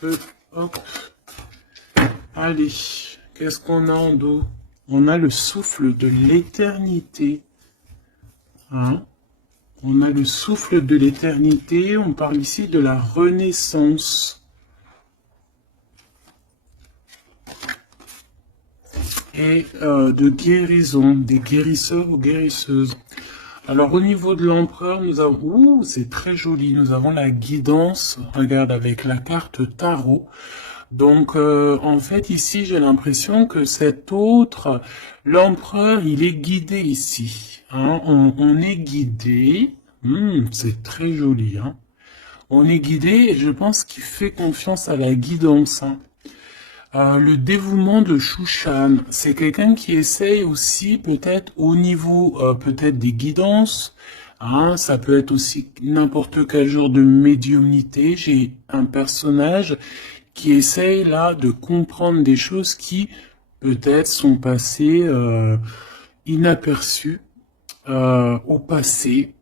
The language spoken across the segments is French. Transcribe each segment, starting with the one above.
peu. Hop. Allez, qu'est-ce qu'on a en dos? On a le souffle de l'éternité. Hein? On a le souffle de l'éternité. On parle ici de la renaissance. Et de guérison, des guérisseurs ou guérisseuses. Alors au niveau de l'empereur, nous avons, ouh, c'est très joli, nous avons la guidance, regarde avec la carte tarot. Donc en fait ici j'ai l'impression que cet autre, l'empereur, il est guidé ici. Hein, on est guidé, c'est très joli. Hein. On est guidé et je pense qu'il fait confiance à la guidance. Hein. Le dévouement de Shushan, c'est quelqu'un qui essaye aussi peut-être au niveau peut-être des guidances, hein, ça peut être aussi n'importe quel genre de médiumnité. J'ai un personnage qui essaye là de comprendre des choses qui peut-être sont passées inaperçues au passé.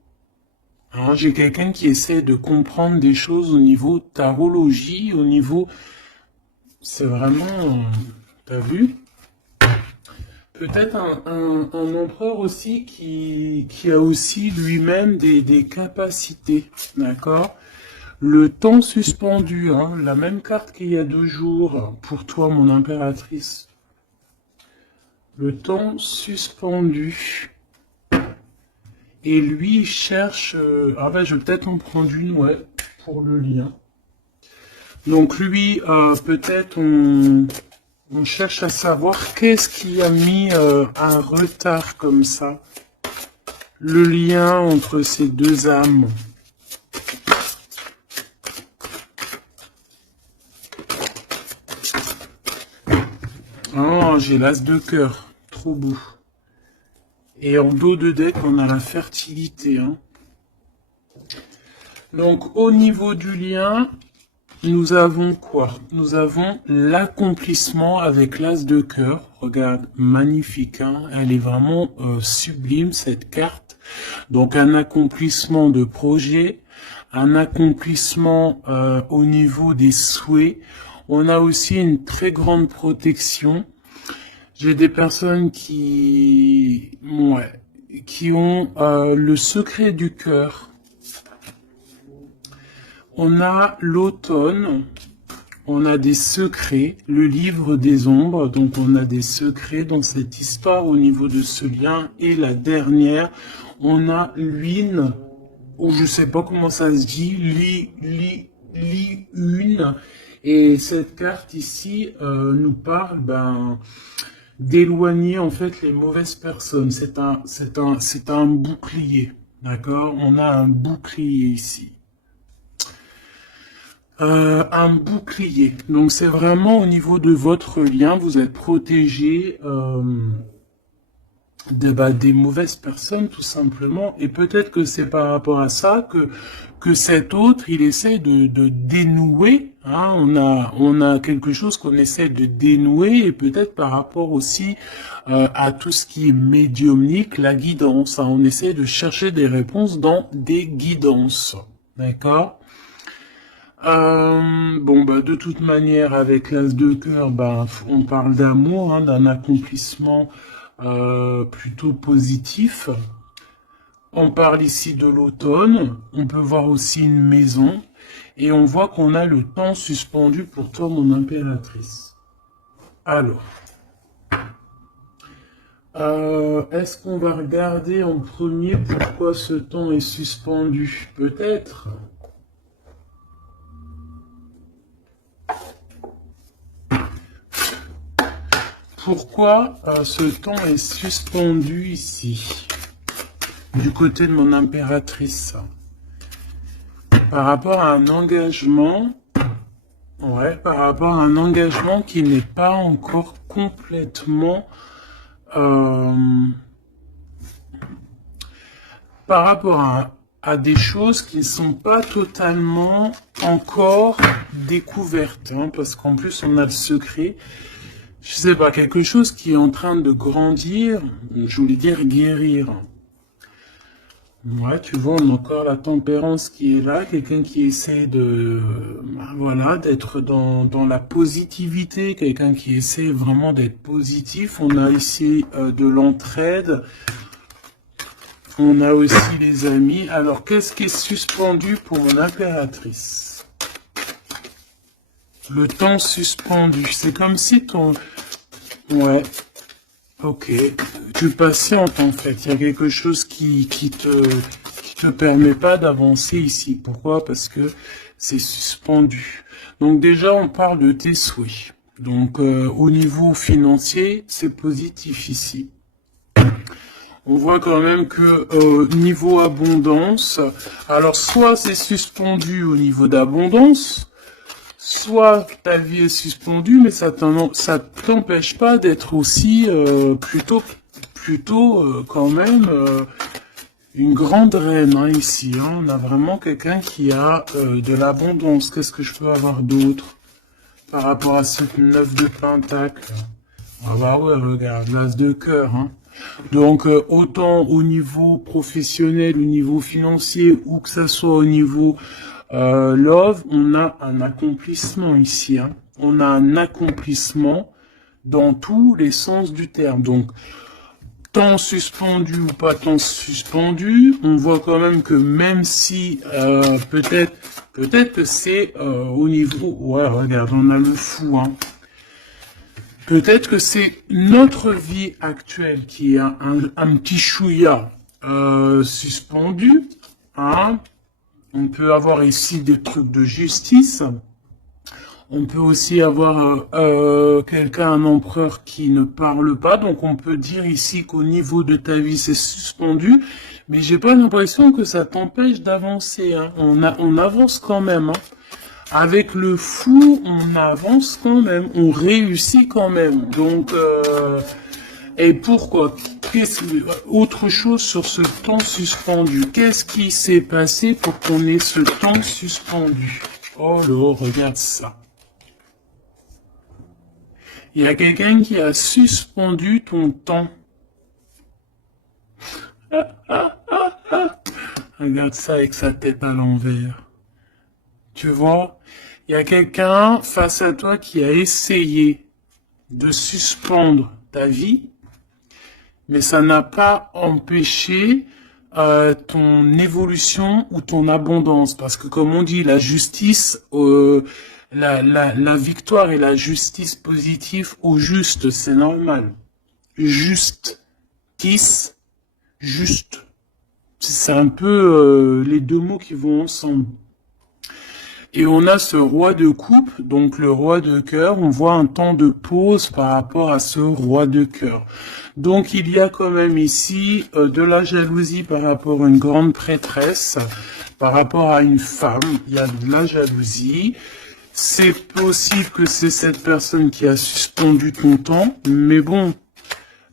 Hein, j'ai quelqu'un qui essaie de comprendre des choses au niveau tarologie, au niveau... C'est vraiment, t'as vu? Peut-être un empereur aussi qui a aussi lui-même des capacités, d'accord? Le temps suspendu, hein, la même carte qu'il y a 2 jours, pour toi, mon impératrice. Le temps suspendu. Et lui, il cherche... ah ben, je vais peut-être en prendre une, ouais, pour le lien. Donc lui, peut-être on cherche à savoir qu'est-ce qui a mis un retard comme ça. Le lien entre ces deux âmes. Oh, j'ai l'as de cœur. Trop beau. Et en dos de deck, on a la fertilité. Hein. Donc au niveau du lien... Nous avons quoi? Nous avons l'accomplissement avec l'as de cœur. Regarde, magnifique, hein, elle est vraiment sublime cette carte. Donc un accomplissement de projet, un accomplissement au niveau des souhaits. On a aussi une très grande protection. J'ai des personnes qui ont le secret du cœur. On a l'automne, on a des secrets, le livre des ombres, donc on a des secrets dans cette histoire au niveau de ce lien. Et la dernière, on a l'une, ou je sais pas comment ça se dit, une. Et cette carte ici nous parle d'éloigner en fait les mauvaises personnes. C'est un bouclier, d'accord? On a un bouclier ici. Un bouclier. Donc c'est vraiment au niveau de votre lien, vous êtes protégé des mauvaises personnes tout simplement. Et peut-être que c'est par rapport à ça que cet autre, il essaie de dénouer. Hein, on a quelque chose qu'on essaie de dénouer et peut-être par rapport aussi à tout ce qui est médiumnique, la guidance. Hein, on essaie de chercher des réponses dans des guidances. D'accord? De toute manière, avec l'as de cœur, on parle d'amour, hein, d'un accomplissement plutôt positif. On parle ici de l'automne. On peut voir aussi une maison. Et on voit qu'on a le temps suspendu pour toi, mon impératrice. Alors, est-ce qu'on va regarder en premier pourquoi ce temps est suspendu? Peut-être. Pourquoi ce temps est suspendu ici, du côté de mon impératrice? Par rapport à un engagement, par rapport à un engagement qui n'est pas encore complètement... par rapport à des choses qui ne sont pas totalement encore découvertes, hein, parce qu'en plus on a le secret. Je sais pas, quelque chose qui est en train de grandir, je voulais dire guérir. Ouais, tu vois, on a encore la tempérance qui est là, quelqu'un qui essaie de, voilà, d'être dans la positivité, quelqu'un qui essaie vraiment d'être positif. On a ici de l'entraide, on a aussi les amis. Alors, qu'est-ce qui est suspendu pour mon impératrice? Le temps suspendu, c'est comme si ton... Ouais, ok, tu patientes en fait, il y a quelque chose qui te permet pas d'avancer ici. Pourquoi? Parce que c'est suspendu. Donc déjà, on parle de tes souhaits. Donc au niveau financier, c'est positif ici. On voit quand même que niveau abondance, alors soit c'est suspendu au niveau d'abondance, soit ta vie est suspendue, mais ça t'empêche pas d'être aussi plutôt quand même une grande reine hein, ici. Hein. On a vraiment quelqu'un qui a de l'abondance. Qu'est-ce que je peux avoir d'autre par rapport à ce 9 de pentacle? Ah bah ouais, regarde, l'as de cœur. Hein. Donc autant au niveau professionnel, au niveau financier, ou que ça soit au niveau love, on a un accomplissement ici. Hein. On a un accomplissement dans tous les sens du terme. Donc temps suspendu ou pas temps suspendu, on voit quand même que même si peut-être que c'est au niveau, ouais regarde on a le fou hein. Peut-être que c'est notre vie actuelle qui est un petit chouïa suspendu. Hein. On peut avoir ici des trucs de justice. On peut aussi avoir quelqu'un, un empereur qui ne parle pas. Donc on peut dire ici qu'au niveau de ta vie c'est suspendu. Mais j'ai pas l'impression que ça t'empêche d'avancer. Hein. On avance quand même. Hein. Avec le fou, on avance quand même, on réussit quand même. Donc, et pourquoi? Autre chose sur ce temps suspendu. Qu'est-ce qui s'est passé pour qu'on ait ce temps suspendu? Oh là, regarde ça. Il y a quelqu'un qui a suspendu ton temps. Regarde ça avec sa tête à l'envers. Tu vois, il y a quelqu'un face à toi qui a essayé de suspendre ta vie, mais ça n'a pas empêché ton évolution ou ton abondance. Parce que comme on dit, la justice, la victoire et la justice positive au juste, c'est normal. Juste, kiss, juste. C'est un peu les deux mots qui vont ensemble. Et on a ce roi de coupe, donc le roi de cœur, on voit un temps de pause par rapport à ce roi de cœur. Donc il y a quand même ici de la jalousie par rapport à une grande prêtresse, par rapport à une femme, il y a de la jalousie. C'est possible que c'est cette personne qui a suspendu ton temps, mais bon,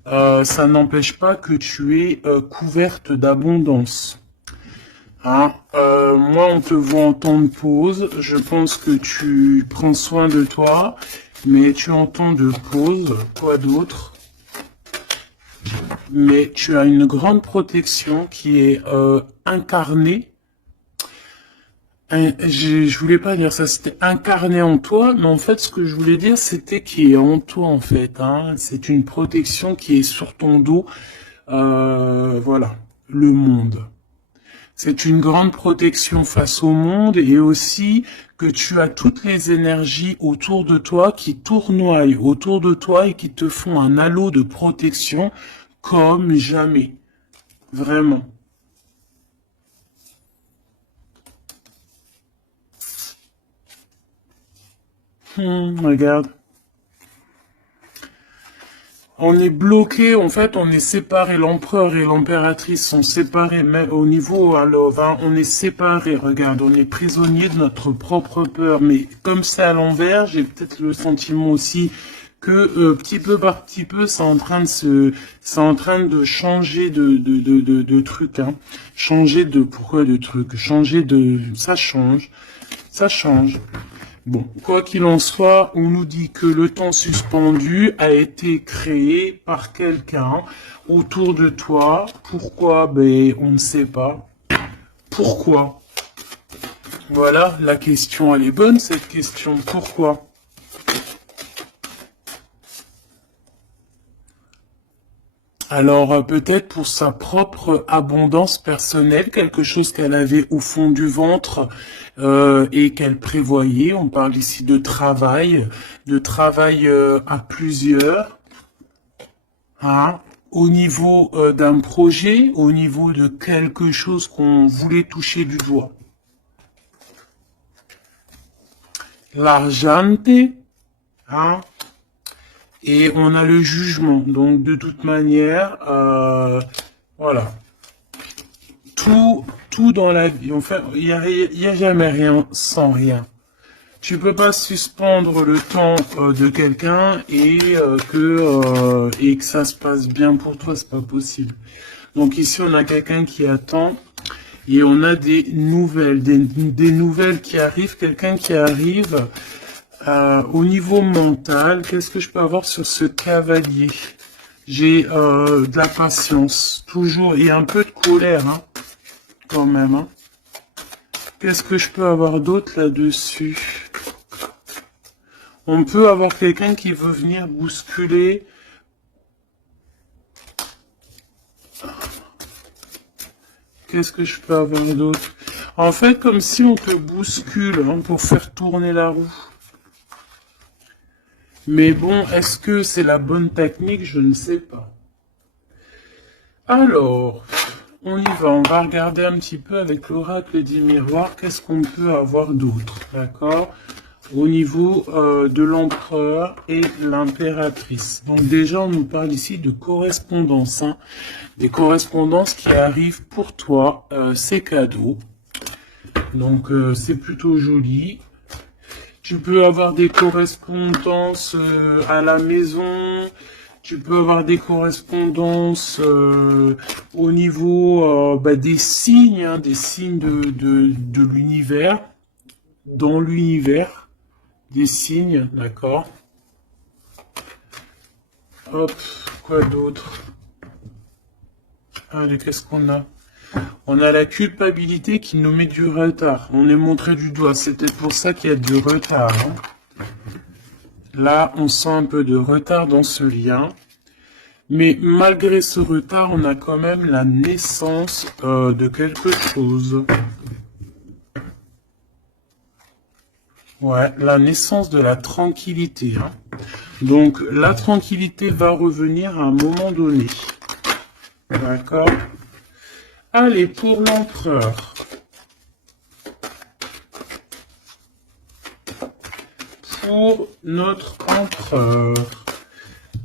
ça n'empêche pas que tu es couverte d'abondance. Hein, moi, on te voit en temps de pause. Je pense que tu prends soin de toi, mais tu es en temps de pause. Quoi d'autre? Mais tu as une grande protection qui est incarnée. Je voulais pas dire ça, c'était incarné en toi, mais en fait, ce que je voulais dire, c'était qui est en toi, en fait. Hein. C'est une protection qui est sur ton dos. Voilà, le monde. C'est une grande protection face au monde et aussi que tu as toutes les énergies autour de toi qui tournoient autour de toi et qui te font un halo de protection comme jamais. Vraiment. Regarde. On est bloqué, en fait, on est séparés. L'empereur et l'impératrice sont séparés, mais au niveau à Love, hein, on est séparés. Regarde, on est prisonnier de notre propre peur. Mais comme c'est à l'envers, j'ai peut-être le sentiment aussi que petit peu par petit peu, c'est en train de changer de truc, hein. Changer de, pourquoi de truc? Changer de, ça change. Bon, quoi qu'il en soit, on nous dit que le temps suspendu a été créé par quelqu'un autour de toi. Pourquoi? Ben, on ne sait pas. Pourquoi? Voilà, la question, elle est bonne, cette question. Pourquoi? Alors, peut-être pour sa propre abondance personnelle, quelque chose qu'elle avait au fond du ventre et qu'elle prévoyait. On parle ici de travail à plusieurs, hein, au niveau d'un projet, au niveau de quelque chose qu'on voulait toucher du doigt. L'argente, hein, et on a le jugement. Donc, de toute manière, voilà. Tout dans la vie, enfin, il y a jamais rien sans rien. Tu peux pas suspendre le temps de quelqu'un et que ça se passe bien pour toi, c'est pas possible. Donc ici, on a quelqu'un qui attend et on a des nouvelles, des nouvelles qui arrivent, quelqu'un qui arrive. Au niveau mental, qu'est-ce que je peux avoir sur ce cavalier? J'ai de la patience, toujours, et un peu de colère, hein, quand même. Hein. Qu'est-ce que je peux avoir d'autre là-dessus? On peut avoir quelqu'un qui veut venir bousculer. Qu'est-ce que je peux avoir d'autre? En fait, comme si on te bouscule hein, pour faire tourner la roue. Mais bon, est-ce que c'est la bonne technique? Je ne sais pas. Alors, on y va. On va regarder un petit peu avec l'oracle des miroirs. Qu'est-ce qu'on peut avoir d'autre? D'accord? Au niveau de l'empereur et l'impératrice. Donc déjà, on nous parle ici de correspondance. Hein. Des correspondances qui arrivent pour toi. C'est cadeau. Donc, c'est plutôt joli. Tu peux avoir des correspondances à la maison, tu peux avoir des correspondances au niveau des signes, hein, des signes de l'univers, dans l'univers, des signes, d'accord. Hop, quoi d'autre? Allez, qu'est-ce qu'on a? On a la culpabilité qui nous met du retard. On est montré du doigt. C'est peut-être pour ça qu'il y a du retard. Hein. Là, on sent un peu de retard dans ce lien. Mais malgré ce retard, on a quand même la naissance de quelque chose. Ouais, la naissance de la tranquillité. Hein. Donc, la tranquillité va revenir à un moment donné. D'accord ? Allez, pour l'empereur. Pour notre empereur.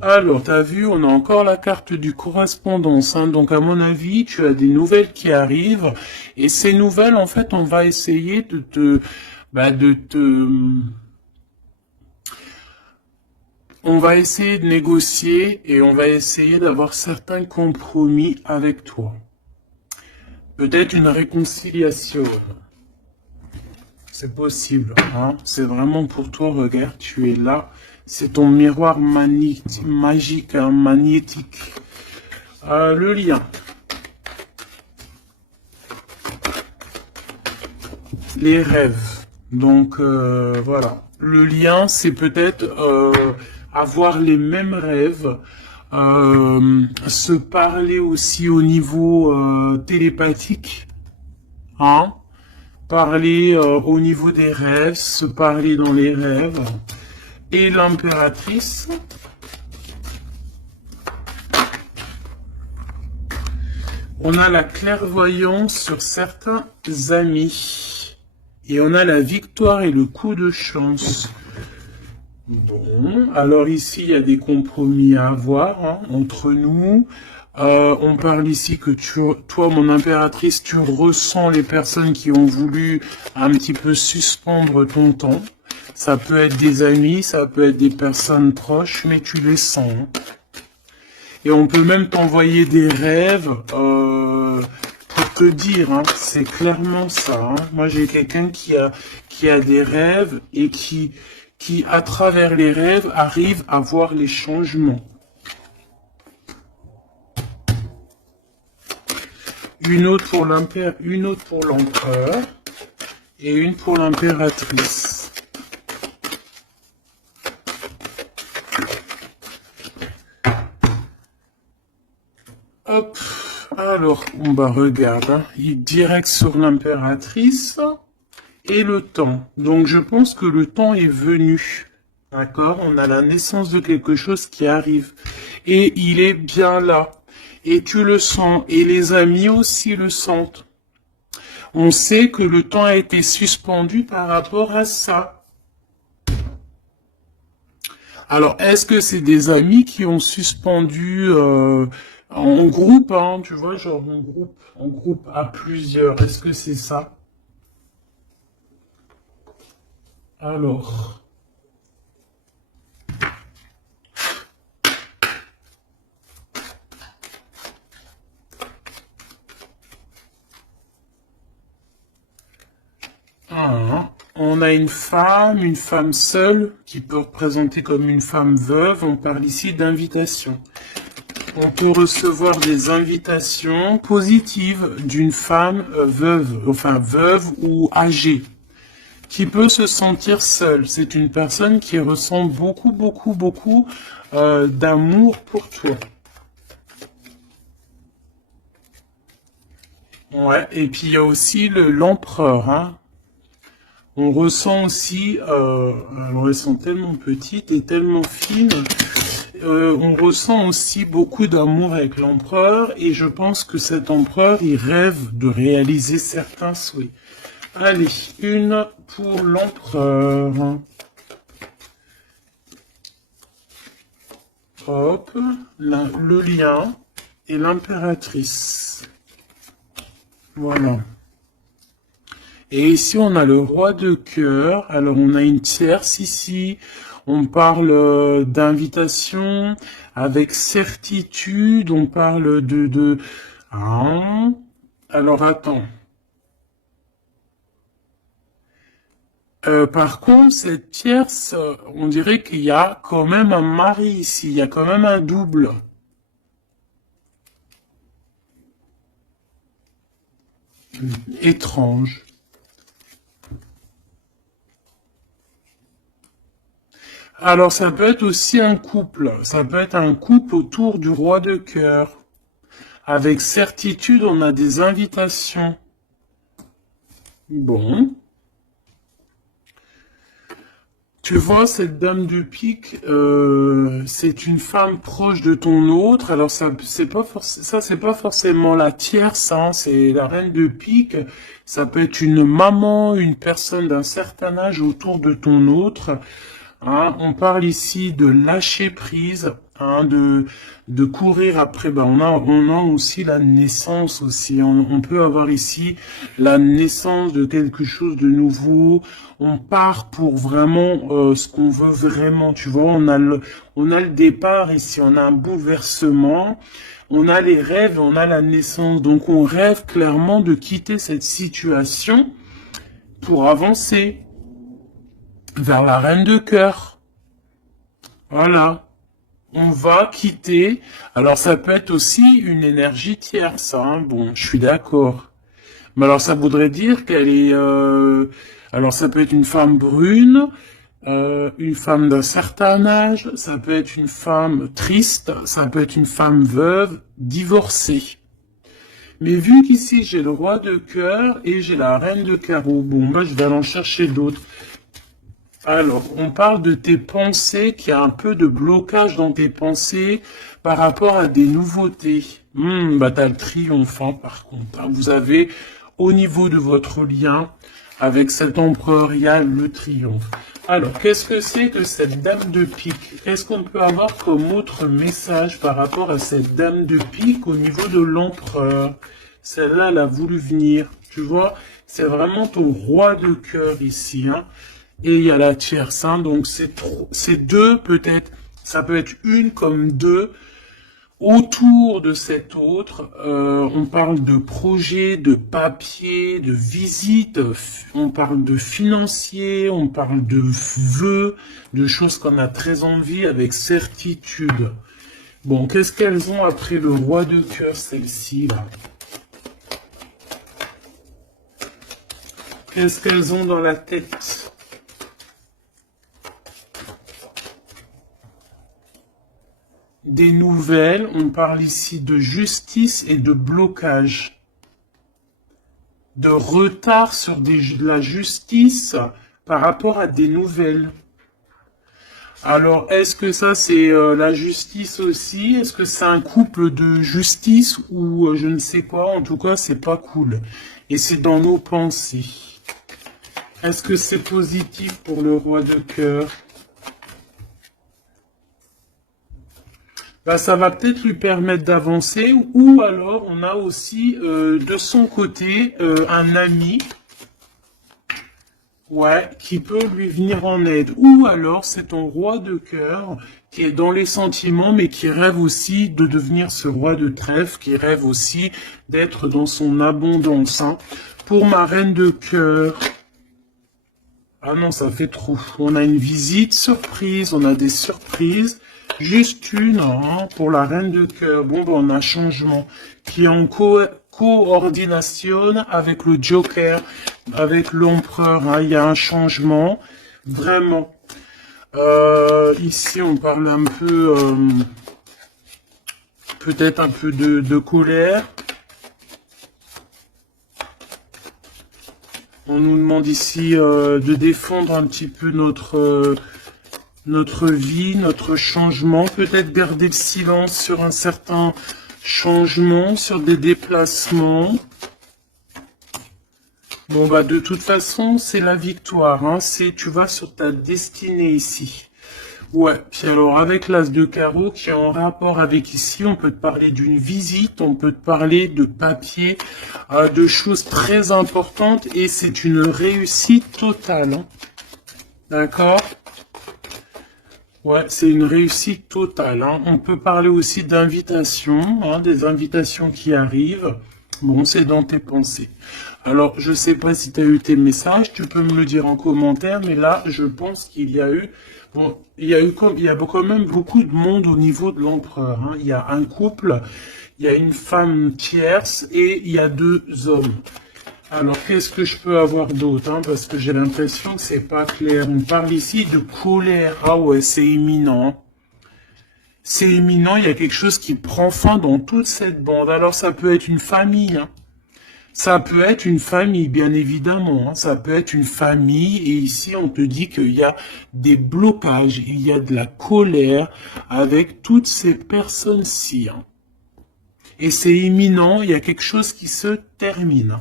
Alors, t'as vu, on a encore la carte du correspondance. Hein, donc, à mon avis, tu as des nouvelles qui arrivent. Et ces nouvelles, en fait, on va essayer on va essayer de négocier et on va essayer d'avoir certains compromis avec toi. Peut-être une réconciliation. C'est possible. Hein? C'est vraiment pour toi, regarde, tu es là. C'est ton miroir magique, hein, magnétique. Le lien. Les rêves. Donc, voilà. Le lien, c'est peut-être avoir les mêmes rêves. Se parler aussi au niveau télépathique, hein, parler au niveau des rêves, se parler dans les rêves, et l'impératrice, on a la clairvoyance sur certains amis, et on a la victoire et le coup de chance. Bon, alors ici, il y a des compromis à avoir hein, entre nous. On parle ici que toi, mon impératrice, tu ressens les personnes qui ont voulu un petit peu suspendre ton temps. Ça peut être des amis, ça peut être des personnes proches, mais tu les sens. Hein. Et on peut même t'envoyer des rêves pour te dire, hein, c'est clairement ça. Hein. Moi, j'ai quelqu'un qui a des rêves et qui, à travers les rêves, arrive à voir les changements. Une autre pour l'empereur et une pour l'impératrice. Hop, alors, on va regarder, hein. Il direct sur l'impératrice et le temps. Donc, je pense que le temps est venu. D'accord? On a la naissance de quelque chose qui arrive. Et il est bien là. Et tu le sens. Et les amis aussi le sentent. On sait que le temps a été suspendu par rapport à ça. Alors, est-ce que c'est des amis qui ont suspendu en groupe, hein, tu vois, genre en groupe à plusieurs? Est-ce que c'est ça? Alors, on a une femme seule, qui peut représenter comme une femme veuve. On parle ici d'invitation. On peut recevoir des invitations positives d'une femme veuve, enfin veuve ou âgée, qui peut se sentir seule. C'est une personne qui ressent beaucoup d'amour pour toi. Ouais, et puis il y a aussi l'empereur, hein. On ressent aussi, elles sont tellement petites et tellement fines, on ressent aussi beaucoup d'amour avec l'empereur, et je pense que cet empereur, il rêve de réaliser certains souhaits. Allez, une pour l'empereur. Hop, le lien et l'impératrice. Voilà. Et ici, on a le roi de cœur. Alors, on a une tierce ici. On parle d'invitation avec certitude. On parle Ah. Alors, attends. Par contre, cette tierce, on dirait qu'il y a quand même un mari ici. Il y a quand même un double. Étrange. Alors, ça peut être aussi un couple. Ça peut être un couple autour du roi de cœur. Avec certitude, on a des invitations. Bon. Tu vois, cette dame de pique, c'est une femme proche de ton autre. Alors, ça, c'est pas forcément la tierce, hein, c'est la reine de pique. Ça peut être une maman, une personne d'un certain âge autour de ton autre. Hein, on parle ici de lâcher prise, hein, de courir après. Ben, on a aussi la naissance aussi. On peut avoir ici la naissance de quelque chose de nouveau. On part pour vraiment ce qu'on veut vraiment. Tu vois, on a le départ ici. On a un bouleversement. On a les rêves, on a la naissance. Donc, on rêve clairement de quitter cette situation pour avancer vers la reine de cœur. Voilà. On va quitter. Alors, ça peut être aussi une énergie tierce, hein. Bon, je suis d'accord. Mais alors, ça voudrait dire qu'elle est... Alors, ça peut être une femme brune, une femme d'un certain âge, ça peut être une femme triste, ça peut être une femme veuve, divorcée. Mais vu qu'ici, j'ai le roi de cœur et j'ai la reine de carreau, bon, bah, je vais aller en chercher d'autres. Alors, on parle de tes pensées, qu'il y a un peu de blocage dans tes pensées par rapport à des nouveautés. Bah t'as le triomphant par contre. Hein. Vous avez, au niveau de votre lien avec cet empereur, il y a le triomphe. Alors, qu'est-ce que c'est que cette dame de pique? Qu'est-ce qu'on peut avoir comme autre message par rapport à cette dame de pique au niveau de l'empereur? Celle-là, elle a voulu venir. Tu vois, c'est vraiment ton roi de cœur ici, hein. Et il y a la tierce, hein, donc c'est deux peut-être, ça peut être une comme deux. Autour de cet autre, on parle de projet, de papier, de visite, on parle de financier, on parle de vœux, de choses qu'on a très envie avec certitude. Bon, qu'est-ce qu'elles ont après le roi de cœur, celles-ci, là? Qu'est-ce qu'elles ont dans la tête? Des nouvelles, on parle ici de justice et de blocage. De retard sur la justice par rapport à des nouvelles. Alors, est-ce que ça c'est la justice aussi? Est-ce que c'est un couple de justice ou je ne sais quoi? En tout cas, c'est pas cool. Et c'est dans nos pensées. Est-ce que c'est positif pour le roi de cœur? Bah, ça va peut-être lui permettre d'avancer, ou alors on a aussi de son côté un ami, ouais, qui peut lui venir en aide. Ou alors c'est ton roi de cœur qui est dans les sentiments, mais qui rêve aussi de devenir ce roi de trèfle, qui rêve aussi d'être dans son abondance. Hein. Pour ma reine de cœur, ah non, ça fait trop. On a une visite surprise, on a des surprises. Juste une, hein, pour la reine de cœur. Bon, ben, on a un changement qui est en coordination avec le Joker, avec l'empereur. Hein, il y a un changement, vraiment. Ici, on parle un peu, peut-être un peu de colère. On nous demande ici de défendre un petit peu notre vie, notre changement, peut-être garder le silence sur un certain changement, sur des déplacements. Bon bah de toute façon c'est la victoire, hein. Tu vas sur ta destinée ici. Ouais, puis alors avec l'as de carreau qui est en rapport avec ici, on peut te parler d'une visite, on peut te parler de papier, de choses très importantes et c'est une réussite totale. Hein. D'accord ? Ouais, c'est une réussite totale. Hein. On peut parler aussi d'invitations, hein, des invitations qui arrivent. Bon, c'est dans tes pensées. Alors, je sais pas si tu as eu tes messages, tu peux me le dire en commentaire, mais là, je pense qu'il y a eu, bon, il y a quand même beaucoup de monde au niveau de l'empereur. Hein. Il y a un couple, il y a une femme tierce et il y a 2 hommes. Alors, qu'est-ce que je peux avoir d'autre, hein, parce que j'ai l'impression que c'est pas clair. On parle ici de colère. Ah ouais, c'est imminent. C'est imminent, il y a quelque chose qui prend fin dans toute cette bande. Alors, ça peut être une famille. Hein. Ça peut être une famille, bien évidemment. Hein. Ça peut être une famille. Et ici, on te dit qu'il y a des blocages, il y a de la colère avec toutes ces personnes-ci. Hein. Et c'est imminent, il y a quelque chose qui se termine.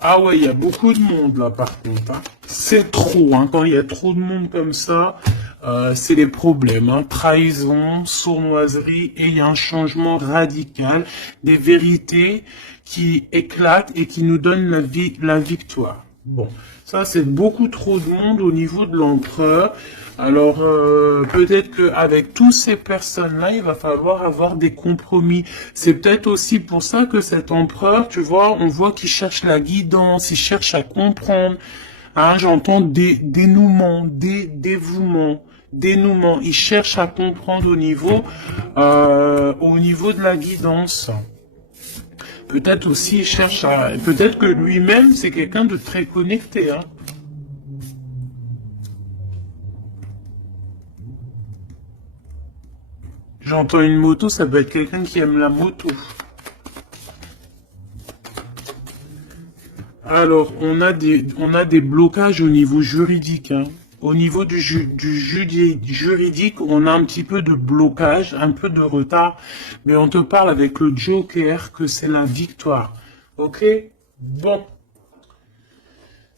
Ah ouais, il y a beaucoup de monde là par contre. Hein. C'est trop, hein. Quand il y a trop de monde comme ça, c'est les problèmes. Hein. Trahison, sournoiserie, et il y a un changement radical, des vérités qui éclatent et qui nous donnent la victoire. Bon, ça c'est beaucoup trop de monde au niveau de l'empereur. Alors peut-être qu'avec toutes ces personnes-là, il va falloir avoir des compromis. C'est peut-être aussi pour ça que cet empereur, tu vois, on voit qu'il cherche la guidance, il cherche à comprendre. Hein, j'entends dénouement, dévouement, dénouement. Il cherche à comprendre au niveau de la guidance. Peut-être aussi il cherche à... Peut-être que lui-même, c'est quelqu'un de très connecté. Hein. J'entends une moto, ça peut être quelqu'un qui aime la moto. Alors, on a des blocages au niveau juridique. Hein. Au niveau du juridique, on a un petit peu de blocage, un peu de retard, mais on te parle avec le Joker que c'est la victoire. Ok? Bon.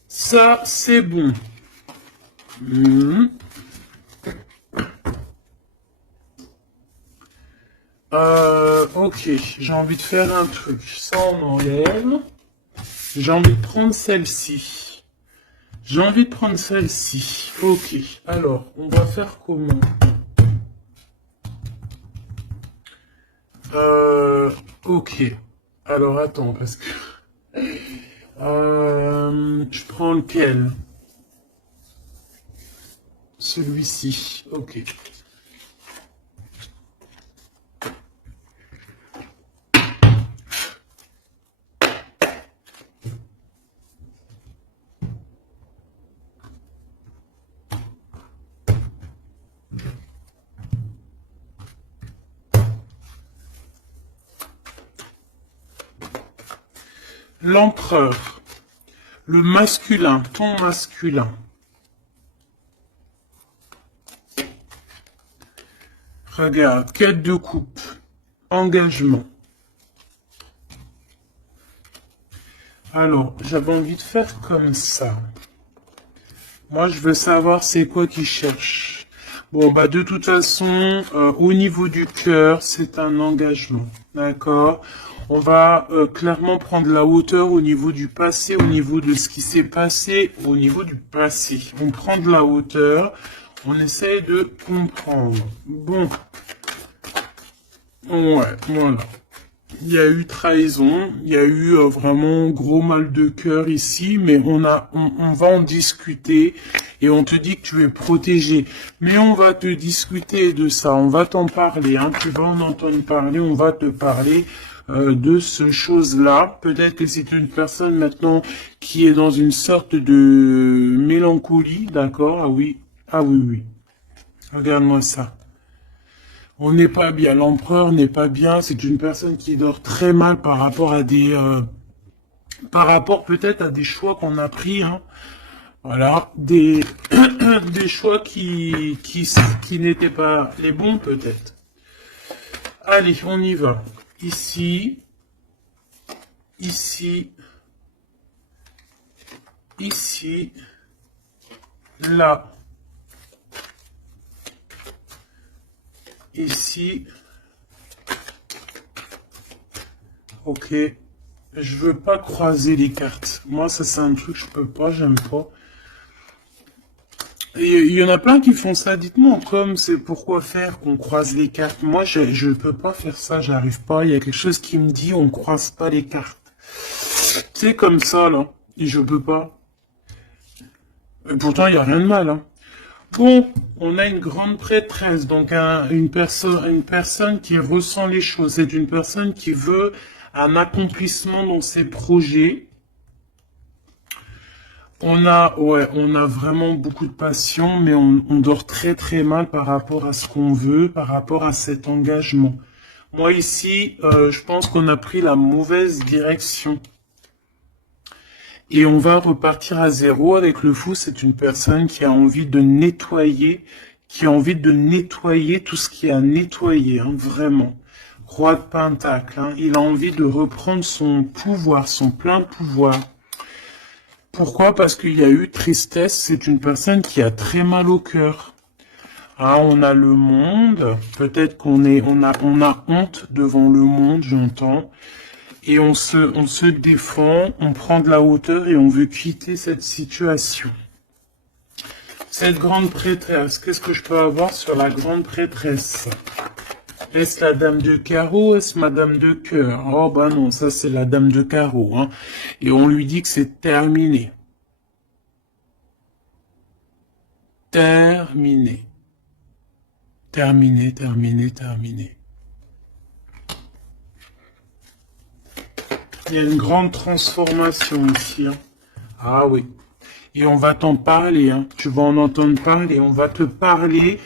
Ça, c'est bon. Ok, j'ai envie de faire un truc. Ça, on enlève. J'ai envie de prendre celle-ci. J'ai envie de prendre celle-ci. Ok, alors, on va faire comment? Ok. Alors attends, parce que... je prends lequel? Celui-ci. Ok. L'empereur. Le masculin, ton masculin. Regarde, quête de coupe. Engagement. Alors, j'avais envie de faire comme ça. Moi, je veux savoir c'est quoi qu'il cherche. Bon, bah de toute façon, au niveau du cœur, c'est un engagement. D'accord? On va clairement prendre la hauteur au niveau du passé, au niveau de ce qui s'est passé, au niveau du passé. On prend de la hauteur, on essaie de comprendre. Bon. Ouais, voilà. Il y a eu trahison, il y a eu vraiment gros mal de cœur ici, mais on va en discuter et on te dit que tu es protégé. Mais on va te discuter de ça, on va t'en parler, hein, tu vas en entendre parler, on va te parler de ce chose-là. Peut-être que c'est une personne maintenant qui est dans une sorte de mélancolie, d'accord? Ah oui, oui. Regarde-moi ça. On n'est pas bien, l'empereur n'est pas bien, c'est une personne qui dort très mal par rapport à par rapport peut-être à des choix qu'on a pris, hein. Voilà, des choix qui n'étaient pas les bons peut-être. Allez, on y va. Ici, ici, ici, là, ici. Ok. Je veux pas croiser les cartes. Moi, ça, c'est un truc que je peux pas, j'aime pas. Et il y en a plein qui font ça. Dites-moi, comme c'est pourquoi faire qu'on croise les cartes. Moi, je peux pas faire ça, j'arrive pas. Il y a quelque chose qui me dit on croise pas les cartes. C'est comme ça, là. Et je peux pas. Et pourtant, il y a rien de mal, hein. Bon, on a une grande prêtresse, donc une personne qui ressent les choses. C'est une personne qui veut un accomplissement dans ses projets. On a vraiment beaucoup de passion, mais on dort très très mal par rapport à ce qu'on veut, par rapport à cet engagement. Moi ici, je pense qu'on a pris la mauvaise direction. Et on va repartir à zéro avec le fou. C'est une personne qui a envie de nettoyer, qui a envie de nettoyer tout ce qui a nettoyé, hein, vraiment. Roi de Pentacle, hein, il a envie de reprendre son pouvoir, son plein pouvoir. Pourquoi? Parce qu'il y a eu tristesse. C'est une personne qui a très mal au cœur. Ah, on a le monde. Peut-être on a honte devant le monde, j'entends. Et on se défend, on prend de la hauteur et on veut quitter cette situation. Cette grande prêtresse, qu'est-ce que je peux avoir sur la grande prêtresse? Est-ce la dame de carreau, est-ce madame de cœur? Oh bah non, ça c'est la dame de carreau, hein. Et on lui dit que c'est terminé. Terminé. Terminé, terminé, terminé. Il y a une grande transformation ici, hein. Ah oui. Et on va t'en parler, hein. Tu vas en entendre parler. On va te parler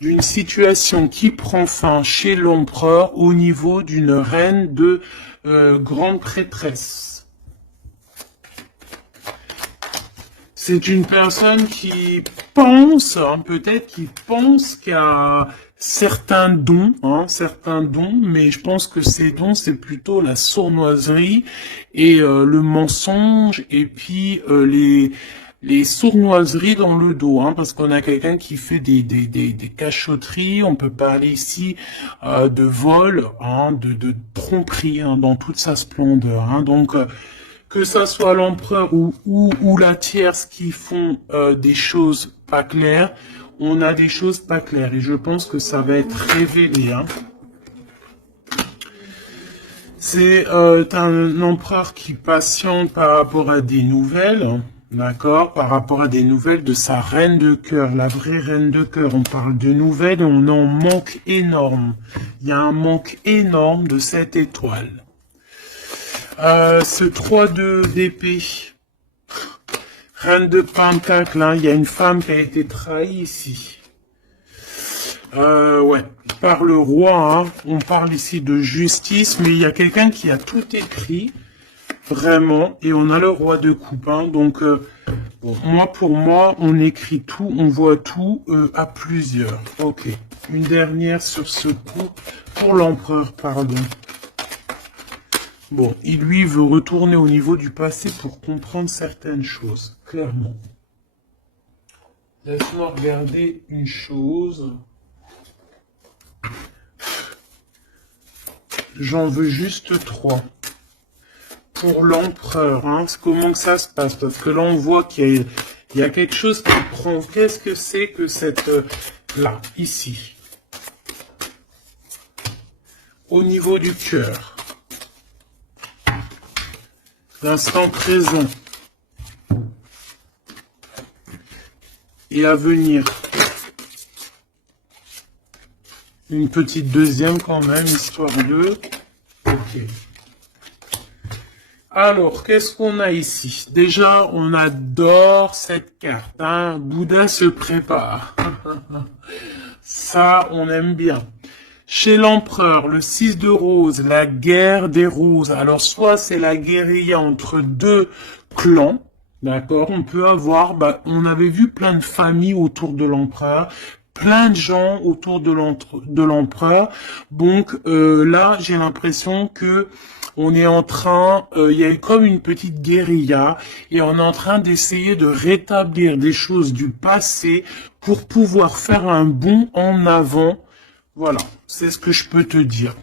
d'une situation qui prend fin chez l'empereur au niveau d'une reine de grande prêtresse. C'est une personne qui pense, hein, peut-être qui pense qu'il y a certains dons, mais je pense que ces dons, c'est plutôt la sournoiserie et le mensonge, et puis les sournoiseries dans le dos, hein, parce qu'on a quelqu'un qui fait des cachotteries. On peut parler ici de vol, hein, de tromperie, hein, dans toute sa splendeur, hein. Donc que ça soit l'empereur ou la tierce qui font des choses pas claires, on a des choses pas claires. Et je pense que ça va être révélé, hein. C'est un empereur qui patiente par rapport à des nouvelles, d'accord, par rapport à des nouvelles de sa reine de cœur, la vraie reine de cœur. On parle de nouvelles et on en manque énorme. Il y a un manque énorme de cette étoile. Ce 3 d'épée, reine de pentacle, hein, il y a une femme qui a été trahie ici. Ouais, par le roi, hein. On parle ici de justice, mais il y a quelqu'un qui a tout écrit, vraiment, et on a le roi de coupe, hein. Donc, bon, pour moi, on écrit tout, on voit tout à plusieurs. Ok, une dernière sur ce coup, pour l'empereur, pardon. Bon, il lui veut retourner au niveau du passé pour comprendre certaines choses, clairement. Laisse-moi regarder une chose. J'en veux juste 3. Pour l'empereur, hein, comment que ça se passe? Parce que là, on voit qu'il y a quelque chose qui prend. Qu'est-ce que c'est que cette... là, ici. Au niveau du cœur. L'instant présent. Et à venir. Une petite deuxième quand même, histoire de... Ok. Alors, qu'est-ce qu'on a ici? Déjà, on adore cette carte. Hein. Bouddha se prépare. Ça, on aime bien. Chez l'empereur, le 6 de rose, la guerre des roses. Alors, soit c'est la guérilla entre deux clans. D'accord? On peut avoir... on avait vu plein de familles autour de l'empereur. Plein de gens autour de l'empereur. Donc là, j'ai l'impression que on est en train, il y a comme une petite guérilla et on est en train d'essayer de rétablir des choses du passé pour pouvoir faire un bond en avant. Voilà, c'est ce que je peux te dire.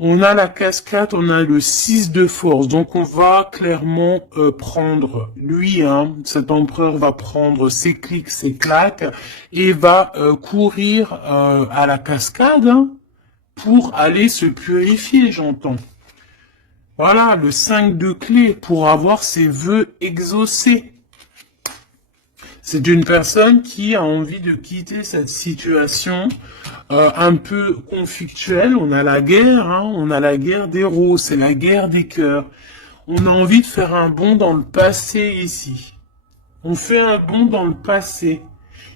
On a la cascade, on a le 6 de force, donc on va clairement prendre, lui, hein, cet empereur va prendre ses clics, ses claques, et va courir à la cascade hein, pour aller se purifier, j'entends. Voilà, le 5 de clé pour avoir ses vœux exaucés. C'est une personne qui a envie de quitter cette situation un peu conflictuelle. On a la guerre, hein, on a la guerre des roses, c'est la guerre des cœurs. On a envie de faire un bond dans le passé ici. On fait un bond dans le passé.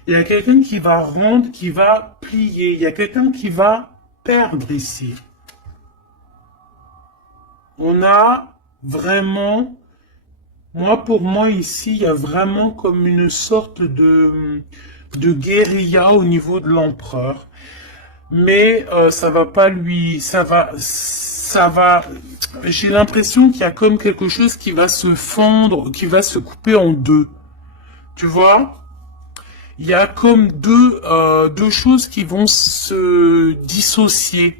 Il y a quelqu'un qui va rendre, qui va plier. Il y a quelqu'un qui va perdre ici. On a vraiment... pour moi, ici, il y a vraiment comme une sorte de guérilla au niveau de l'empereur. Mais ça va pas lui... Ça va... J'ai l'impression qu'il y a comme quelque chose qui va se fendre, qui va se couper en deux. Tu vois? Il y a comme deux choses qui vont se dissocier.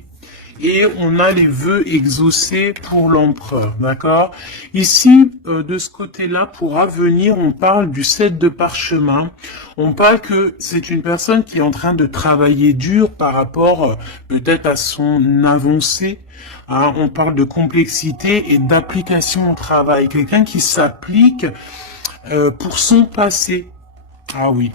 Et on a les vœux exaucés pour l'empereur, d'accord? Ici, de ce côté-là, pour avenir, on parle du 7 de parchemin. On parle que c'est une personne qui est en train de travailler dur par rapport peut-être à son avancée. Hein? On parle de complexité et d'application au travail. Quelqu'un qui s'applique pour son passé. Ah oui.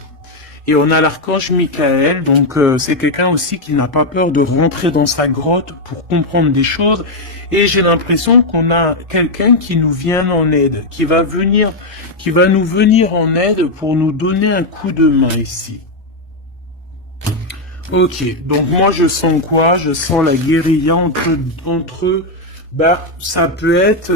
Et on a l'archange Michael, donc c'est quelqu'un aussi qui n'a pas peur de rentrer dans sa grotte pour comprendre des choses. Et j'ai l'impression qu'on a quelqu'un qui nous vient en aide, qui va nous venir en aide pour nous donner un coup de main ici. Ok, donc moi je sens quoi? Je sens la guérilla entre eux. Ça peut être...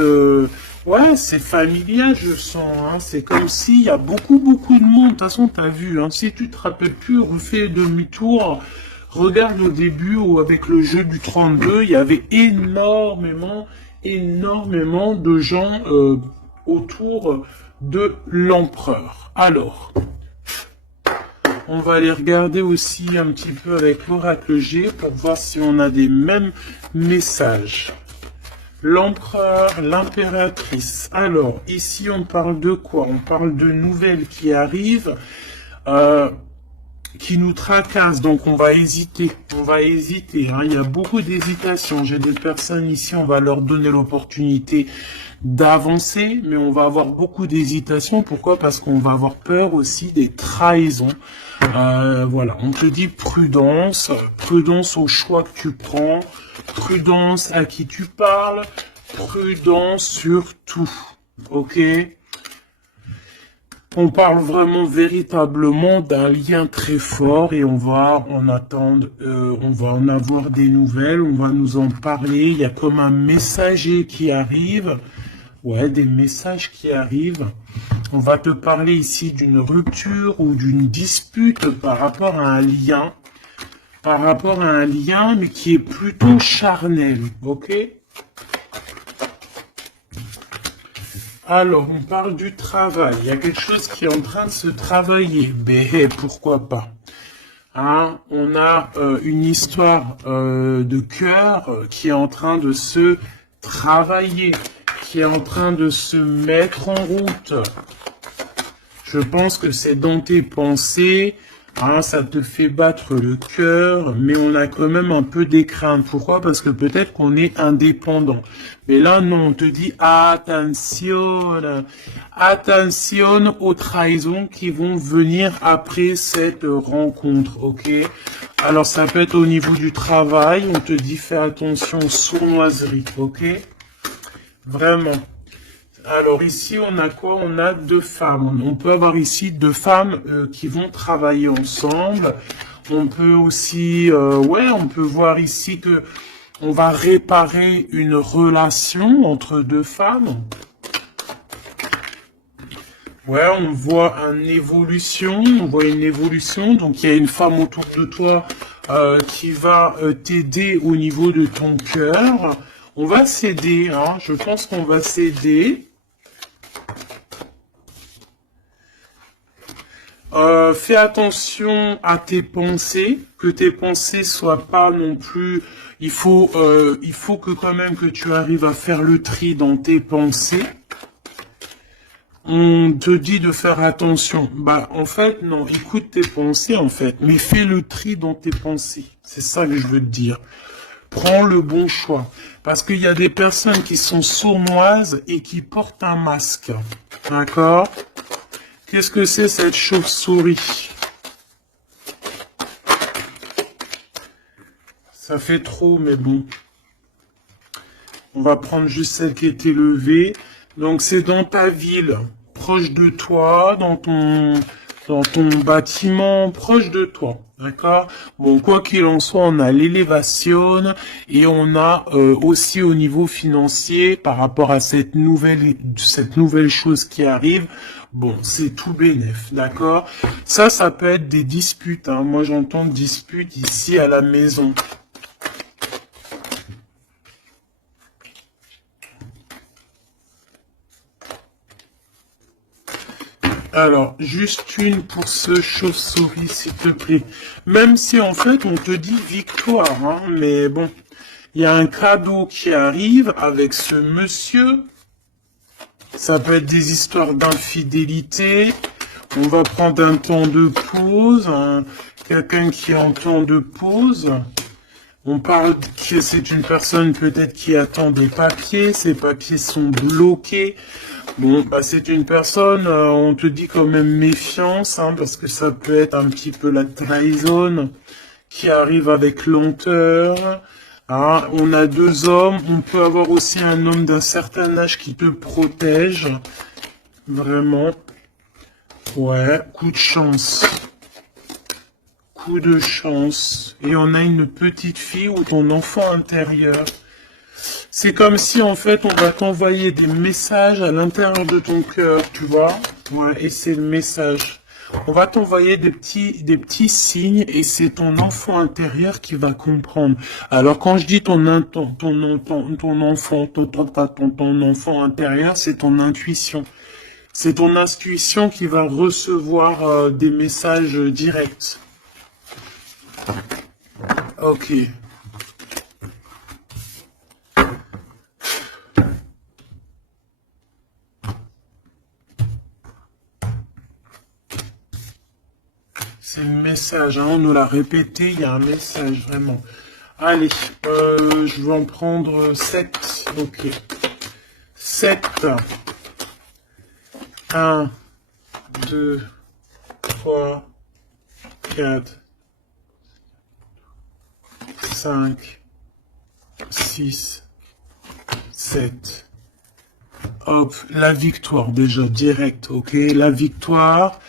ouais, c'est familial, je sens. Hein. C'est comme s'il y a beaucoup de monde. De toute façon, t'as vu. Hein. Si tu te rappelles plus, refais demi-tour. Regarde au début où avec le jeu du 32, il y avait énormément de gens autour de l'empereur. Alors... On va aller regarder aussi un petit peu avec l'oracle G pour voir si on a des mêmes messages. L'empereur, l'impératrice. Alors, ici, on parle de quoi? On parle de nouvelles qui arrivent. qui nous tracasse, donc on va hésiter, hein. Il y a beaucoup d'hésitation. J'ai des personnes ici, on va leur donner l'opportunité d'avancer, mais on va avoir beaucoup d'hésitation. Pourquoi? Parce qu'on va avoir peur aussi des trahisons. Voilà, on te dit prudence, prudence au choix que tu prends, prudence à qui tu parles, prudence sur tout, ok? On parle vraiment véritablement d'un lien très fort et on va en attendre, on va en avoir des nouvelles, on va nous en parler. Il y a comme un messager qui arrive, ouais, des messages qui arrivent. On va te parler ici d'une rupture ou d'une dispute par rapport à un lien, mais qui est plutôt charnel, ok? Alors, on parle du travail. Il y a quelque chose qui est en train de se travailler. Mais pourquoi pas? Hein, on a une histoire de cœur qui est en train de se travailler, qui est en train de se mettre en route. Je pense que c'est dans tes pensées, hein, ça te fait battre le cœur, mais on a quand même un peu des craintes. Pourquoi? Parce que peut-être qu'on est indépendant. Mais là, non, on te dit attention, attention aux trahisons qui vont venir après cette rencontre, ok? Alors, ça peut être au niveau du travail, on te dit fais attention aux sournoiseries, ok? Vraiment. Alors ici, on a quoi? On a deux femmes. On peut avoir ici deux femmes qui vont travailler ensemble. On peut aussi, ouais, on peut voir ici que on va réparer une relation entre deux femmes. Ouais, on voit une évolution, Donc il y a une femme autour de toi qui va t'aider au niveau de ton cœur. On va s'aider, hein. Je pense qu'on va s'aider. Fais attention à tes pensées, que tes pensées soient pas non plus. Il faut que quand même que tu arrives à faire le tri dans tes pensées. On te dit de faire attention. Bah, en fait, non, écoute tes pensées, en fait, mais fais le tri dans tes pensées. C'est ça que je veux te dire. Prends le bon choix. Parce qu'il y a des personnes qui sont sournoises et qui portent un masque. D'accord? Qu'est-ce que c'est cette chauve-souris? Ça fait trop, mais bon. On va prendre juste celle qui est élevée. Donc c'est dans ta ville, proche de toi, dans ton bâtiment, proche de toi. D'accord? Bon, quoi qu'il en soit, on a l'élévation et on a aussi au niveau financier, par rapport à cette nouvelle chose qui arrive, bon, c'est tout bénef, d'accord? Ça peut être des disputes, hein. Moi, j'entends disputes ici à la maison. Alors, juste une pour ce chauve-souris, s'il te plaît. Même si, en fait, on te dit victoire, hein, mais bon, il y a un cadeau qui arrive avec ce monsieur. Ça peut être des histoires d'infidélité. On va prendre un temps de pause, hein, quelqu'un qui est en temps de pause. On parle que c'est une personne peut-être qui attend des papiers, ces papiers sont bloqués. Bon, bah c'est une personne, on te dit quand même méfiance, hein, parce que ça peut être un petit peu la trahison qui arrive avec lenteur. Hein. On a deux hommes, on peut avoir aussi un homme d'un certain âge qui te protège. Vraiment. Ouais, coup de chance. Coup de chance. Et on a une petite fille ou ton enfant intérieur. C'est comme si, en fait, on va t'envoyer des messages à l'intérieur de ton cœur, tu vois. Ouais, et c'est le message. On va t'envoyer des petits signes et c'est ton enfant intérieur qui va comprendre. Alors, quand je dis ton enfant intérieur, c'est ton intuition. C'est ton intuition qui va recevoir des messages directs. Ok. C'est un message, hein, on nous l'a répété, il y a un message, vraiment. Allez, je vais en prendre 7. Ok. 7. 1, 2, 3, 4, 5, 6, 7. Hop, la victoire déjà, direct, ok? La victoire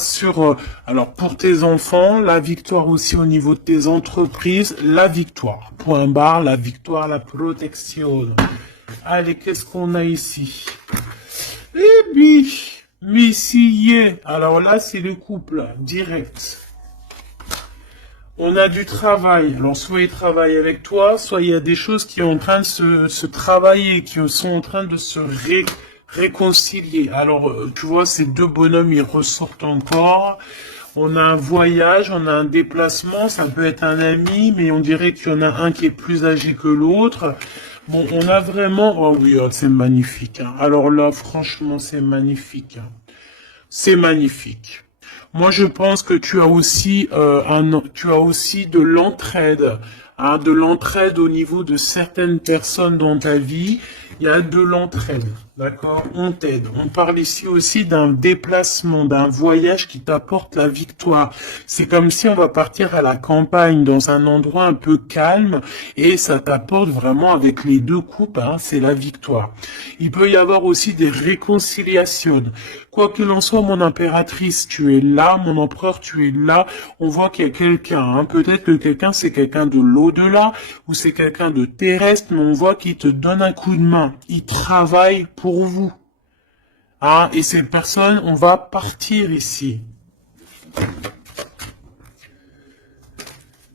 sur, alors pour tes enfants, la victoire aussi au niveau de tes entreprises, la victoire. Point barre, la victoire, la protection. Allez, qu'est-ce qu'on a ici? Eh bien, Messieurs, alors là c'est le couple, direct. On a du travail. Alors, soit il travaille avec toi, soit il y a des choses qui sont en train de se travailler, qui sont en train de se réconcilier. Alors, tu vois, ces deux bonhommes, ils ressortent encore. On a un voyage, on a un déplacement, ça peut être un ami, mais on dirait qu'il y en a un qui est plus âgé que l'autre. Bon, on a vraiment... Oh oui, oh, c'est magnifique, hein. Alors là, franchement, c'est magnifique, hein. C'est magnifique. Moi, je pense que tu as aussi de l'entraide, hein, de l'entraide au niveau de certaines personnes dans ta vie. Il y a de l'entraide, d'accord? On t'aide. On parle ici aussi d'un déplacement, d'un voyage qui t'apporte la victoire. C'est comme si on va partir à la campagne, dans un endroit un peu calme, et ça t'apporte vraiment avec les deux coupes, hein, c'est la victoire. Il peut y avoir aussi des réconciliations. Quoi qu'il en soit, mon impératrice, tu es là, mon empereur, tu es là. On voit qu'il y a quelqu'un, hein. Peut-être que quelqu'un, c'est quelqu'un de l'au-delà, ou c'est quelqu'un de terrestre, mais on voit qu'il te donne un coup de main. Il travaille pour vous. Hein, et ces personnes, on va partir ici.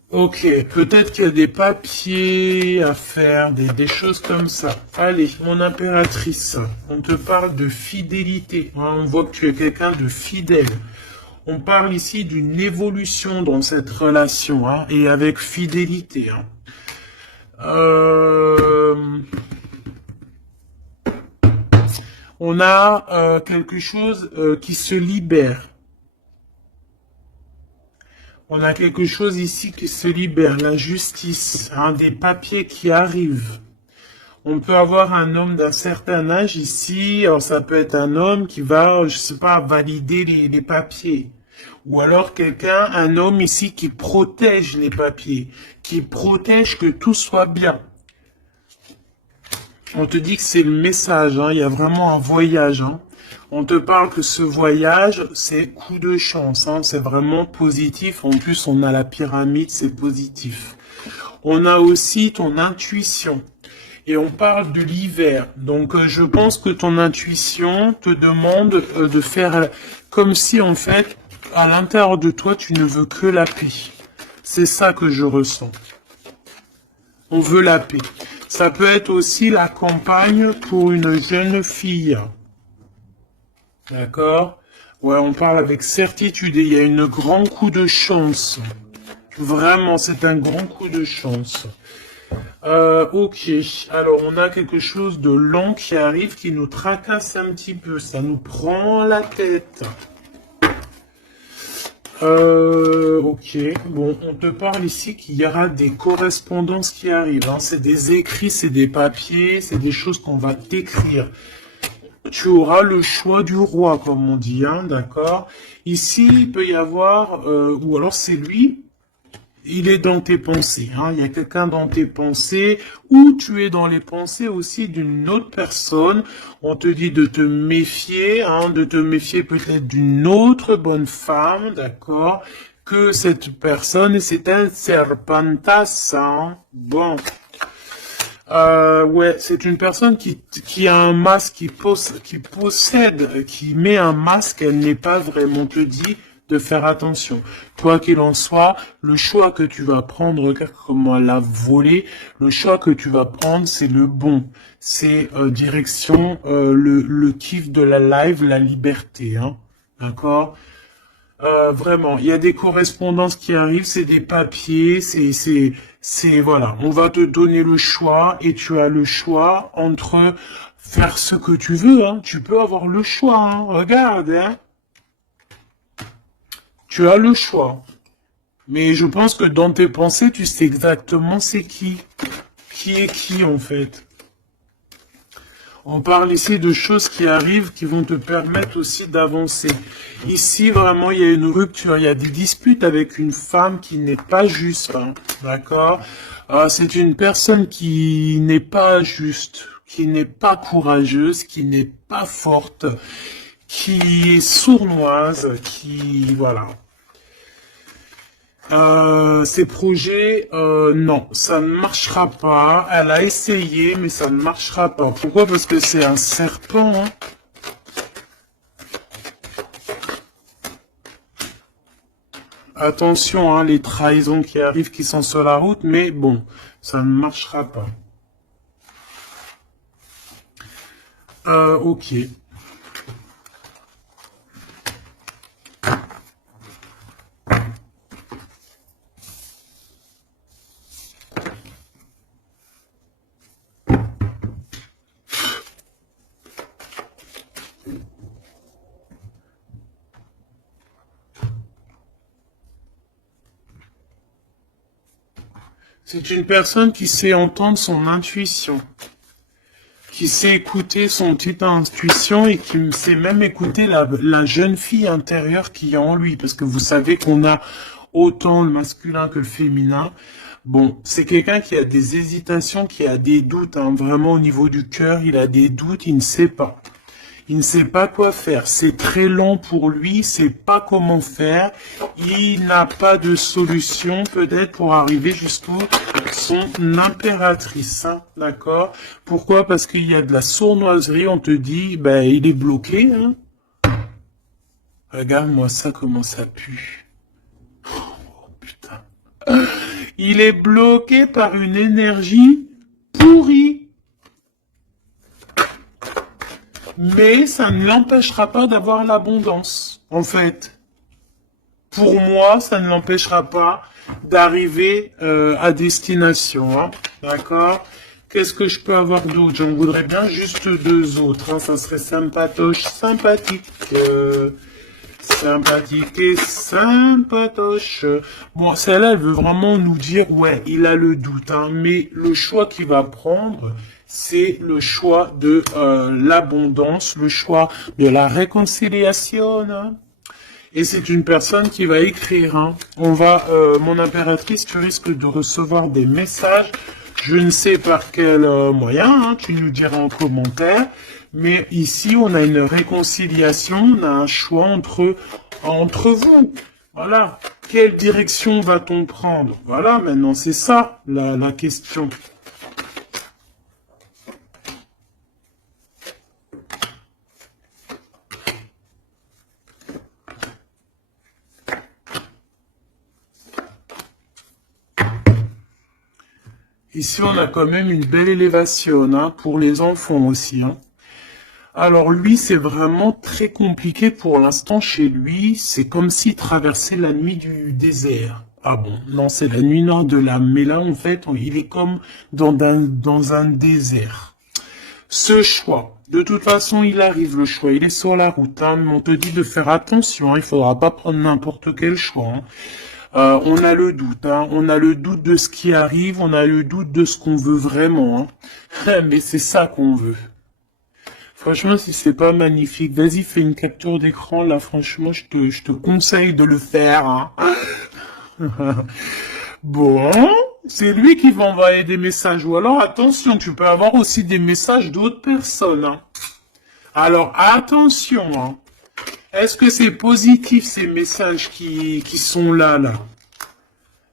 Ok, peut-être qu'il y a des papiers à faire, des choses comme ça. Allez, mon impératrice, on te parle de fidélité. Hein, on voit que tu es quelqu'un de fidèle. On parle ici d'une évolution dans cette relation, hein, et avec fidélité. Hein. On a quelque chose qui se libère. On a quelque chose ici qui se libère, la justice, hein, des papiers qui arrivent. On peut avoir un homme d'un certain âge ici, alors ça peut être un homme qui va, je sais pas, valider les papiers. Ou alors quelqu'un, un homme ici qui protège les papiers, qui protège que tout soit bien. On te dit que c'est le message, hein, il y a vraiment un voyage. Hein. On te parle que ce voyage, c'est coup de chance, hein, c'est vraiment positif. En plus, on a la pyramide, c'est positif. On a aussi ton intuition. Et on parle de l'hiver. Donc, je pense que ton intuition te demande de faire comme si, en fait, à l'intérieur de toi, tu ne veux que la paix. C'est ça que je ressens. On veut la paix. Ça peut être aussi la campagne pour une jeune fille. D'accord? Ouais, on parle avec certitude et il y a un grand coup de chance. Vraiment, c'est un grand coup de chance. Ok, alors on a quelque chose de lent qui arrive, qui nous tracasse un petit peu, ça nous prend la tête. Ok, bon, on te parle ici qu'il y aura des correspondances qui arrivent, hein. C'est des écrits, c'est des papiers, c'est des choses qu'on va t'écrire. Tu auras le choix du roi, comme on dit, hein, d'accord? Ici, il peut y avoir, ou alors c'est lui, il est dans tes pensées, hein. Il y a quelqu'un dans tes pensées, ou tu es dans les pensées aussi d'une autre personne. On te dit de te méfier, hein, de te méfier peut-être d'une autre bonne femme, d'accord, que cette personne, c'est un serpentas, hein. Bon. Ouais, c'est une personne qui a un masque, qui possède, qui met un masque, elle n'est pas vraiment, te dit de faire attention. Quoi qu'il en soit, le choix que tu vas prendre, regarde comment elle a volé, le choix que tu vas prendre, c'est le bon. C'est direction le kiff de la live, la liberté, hein. D'accord? Vraiment, il y a des correspondances qui arrivent, c'est des papiers, voilà. On va te donner le choix et tu as le choix entre faire ce que tu veux, hein. Tu peux avoir le choix, hein. Regarde, hein. Tu as le choix. Mais je pense que dans tes pensées, tu sais exactement c'est qui. Qui est qui, en fait. On parle ici de choses qui arrivent, qui vont te permettre aussi d'avancer. Ici, vraiment, il y a une rupture. Il y a des disputes avec une femme qui n'est pas juste. Hein, d'accord. C'est une personne qui n'est pas juste, qui n'est pas courageuse, qui n'est pas forte, qui est sournoise, qui... Voilà. Ces projets, non, ça ne marchera pas. Elle a essayé, mais ça ne marchera pas. Pourquoi? Parce que c'est un serpent. Hein. Attention, hein, les trahisons qui arrivent, qui sont sur la route, mais bon, ça ne marchera pas. Ok. C'est une personne qui sait entendre son intuition, qui sait écouter son petite intuition et qui sait même écouter la jeune fille intérieure qui est en lui. Parce que vous savez qu'on a autant le masculin que le féminin. Bon, c'est quelqu'un qui a des hésitations, qui a des doutes, hein, vraiment au niveau du cœur, il a des doutes, il ne sait pas. Il ne sait pas quoi faire. C'est très lent pour lui, il sait pas comment faire. Il n'a pas de solution peut-être pour arriver jusqu'au son impératrice. Hein, d'accord? Pourquoi? Parce qu'il y a de la sournoiserie. On te dit, ben il est bloqué. Hein. Regarde-moi ça, comment ça pue. Oh putain. Il est bloqué par une énergie pourrie. Mais ça ne l'empêchera pas d'avoir l'abondance, en fait. Pour moi, ça ne l'empêchera pas d'arriver à destination. Hein. D'accord? Qu'est-ce que je peux avoir d'autre? J'en voudrais bien juste deux autres. Hein. Ça serait sympatoche, sympathique. Sympathique et sympatoche. Bon, celle-là, elle veut vraiment nous dire, ouais, il a le doute. Hein, mais le choix qu'il va prendre, c'est le choix de l'abondance, le choix de la réconciliation. Hein. Et c'est une personne qui va écrire. Hein. Mon impératrice, tu risques de recevoir des messages. Je ne sais par quel moyen, hein, tu nous diras en commentaire. Mais ici, on a une réconciliation, on a un choix entre vous. Voilà. Quelle direction va-t-on prendre? Voilà, maintenant, c'est ça la question. Ici, on a quand même une belle élévation, hein, pour les enfants aussi. Hein. Alors lui, c'est vraiment très compliqué pour l'instant chez lui. C'est comme s'il traversait la nuit du désert. Ah bon, non, c'est la nuit noire de l'âme. Mais là, en fait, il est comme dans un désert. Ce choix, de toute façon, il arrive le choix. Il est sur la route. Hein, mais on te dit de faire attention. Hein, il faudra pas prendre n'importe quel choix. Hein. On a le doute, hein. On a le doute de ce qui arrive, on a le doute de ce qu'on veut vraiment. Hein. Mais c'est ça qu'on veut. Franchement, si c'est pas magnifique, vas-y, fais une capture d'écran, là, franchement, je te conseille de le faire. Hein. Bon, c'est lui qui va envoyer des messages. Ou alors, attention, tu peux avoir aussi des messages d'autres personnes. Hein. Alors, attention, hein. Est-ce que c'est positif, ces messages qui sont là?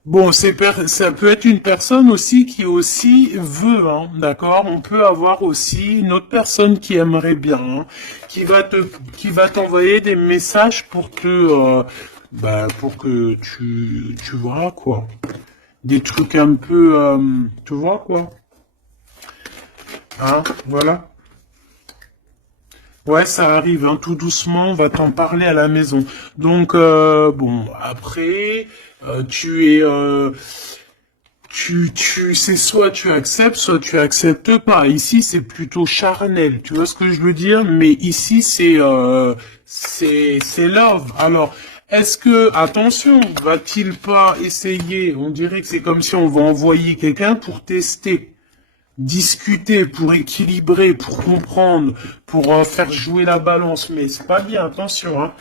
Bon, ça peut être une personne aussi qui aussi veut, hein, d'accord? On peut avoir aussi une autre personne qui aimerait bien, hein, qui va t'envoyer des messages pour pour que tu vois, quoi. Des trucs un peu, tu vois, quoi. Hein, voilà. Ouais, ça arrive, hein, tout doucement, on va t'en parler à la maison. Donc, bon, après, c'est soit tu acceptes, soit tu acceptes pas. Ici, c'est plutôt charnel, tu vois ce que je veux dire? Mais ici, c'est love. Alors, Est-ce que, attention, va-t-il pas essayer, on dirait que c'est comme si on va envoyer quelqu'un pour tester, discuter, pour équilibrer, pour comprendre, pour faire jouer la balance, mais c'est pas bien, attention, hein.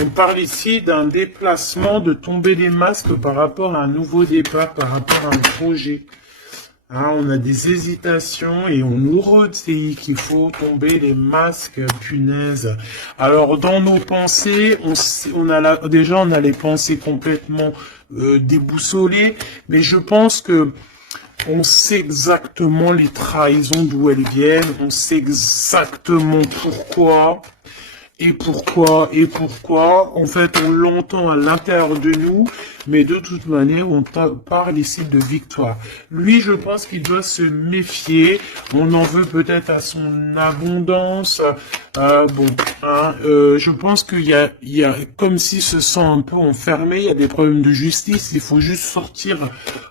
On parle ici d'un déplacement, de tomber les masques par rapport à un nouveau départ, par rapport à un projet. Hein, on a des hésitations et on nous redit qu'il faut tomber les masques, punaise. Alors, dans nos pensées, déjà, on a les pensées complètement déboussolées, mais je pense que on sait exactement les trahisons d'où elles viennent, on sait exactement pourquoi. Et pourquoi, en fait, on l'entend à l'intérieur de nous, mais de toute manière, on parle ici de victoire. Lui, je pense qu'il doit se méfier, on en veut peut-être à son abondance, je pense qu'il y a, comme s'il se sent un peu enfermé, il y a des problèmes de justice, il faut juste sortir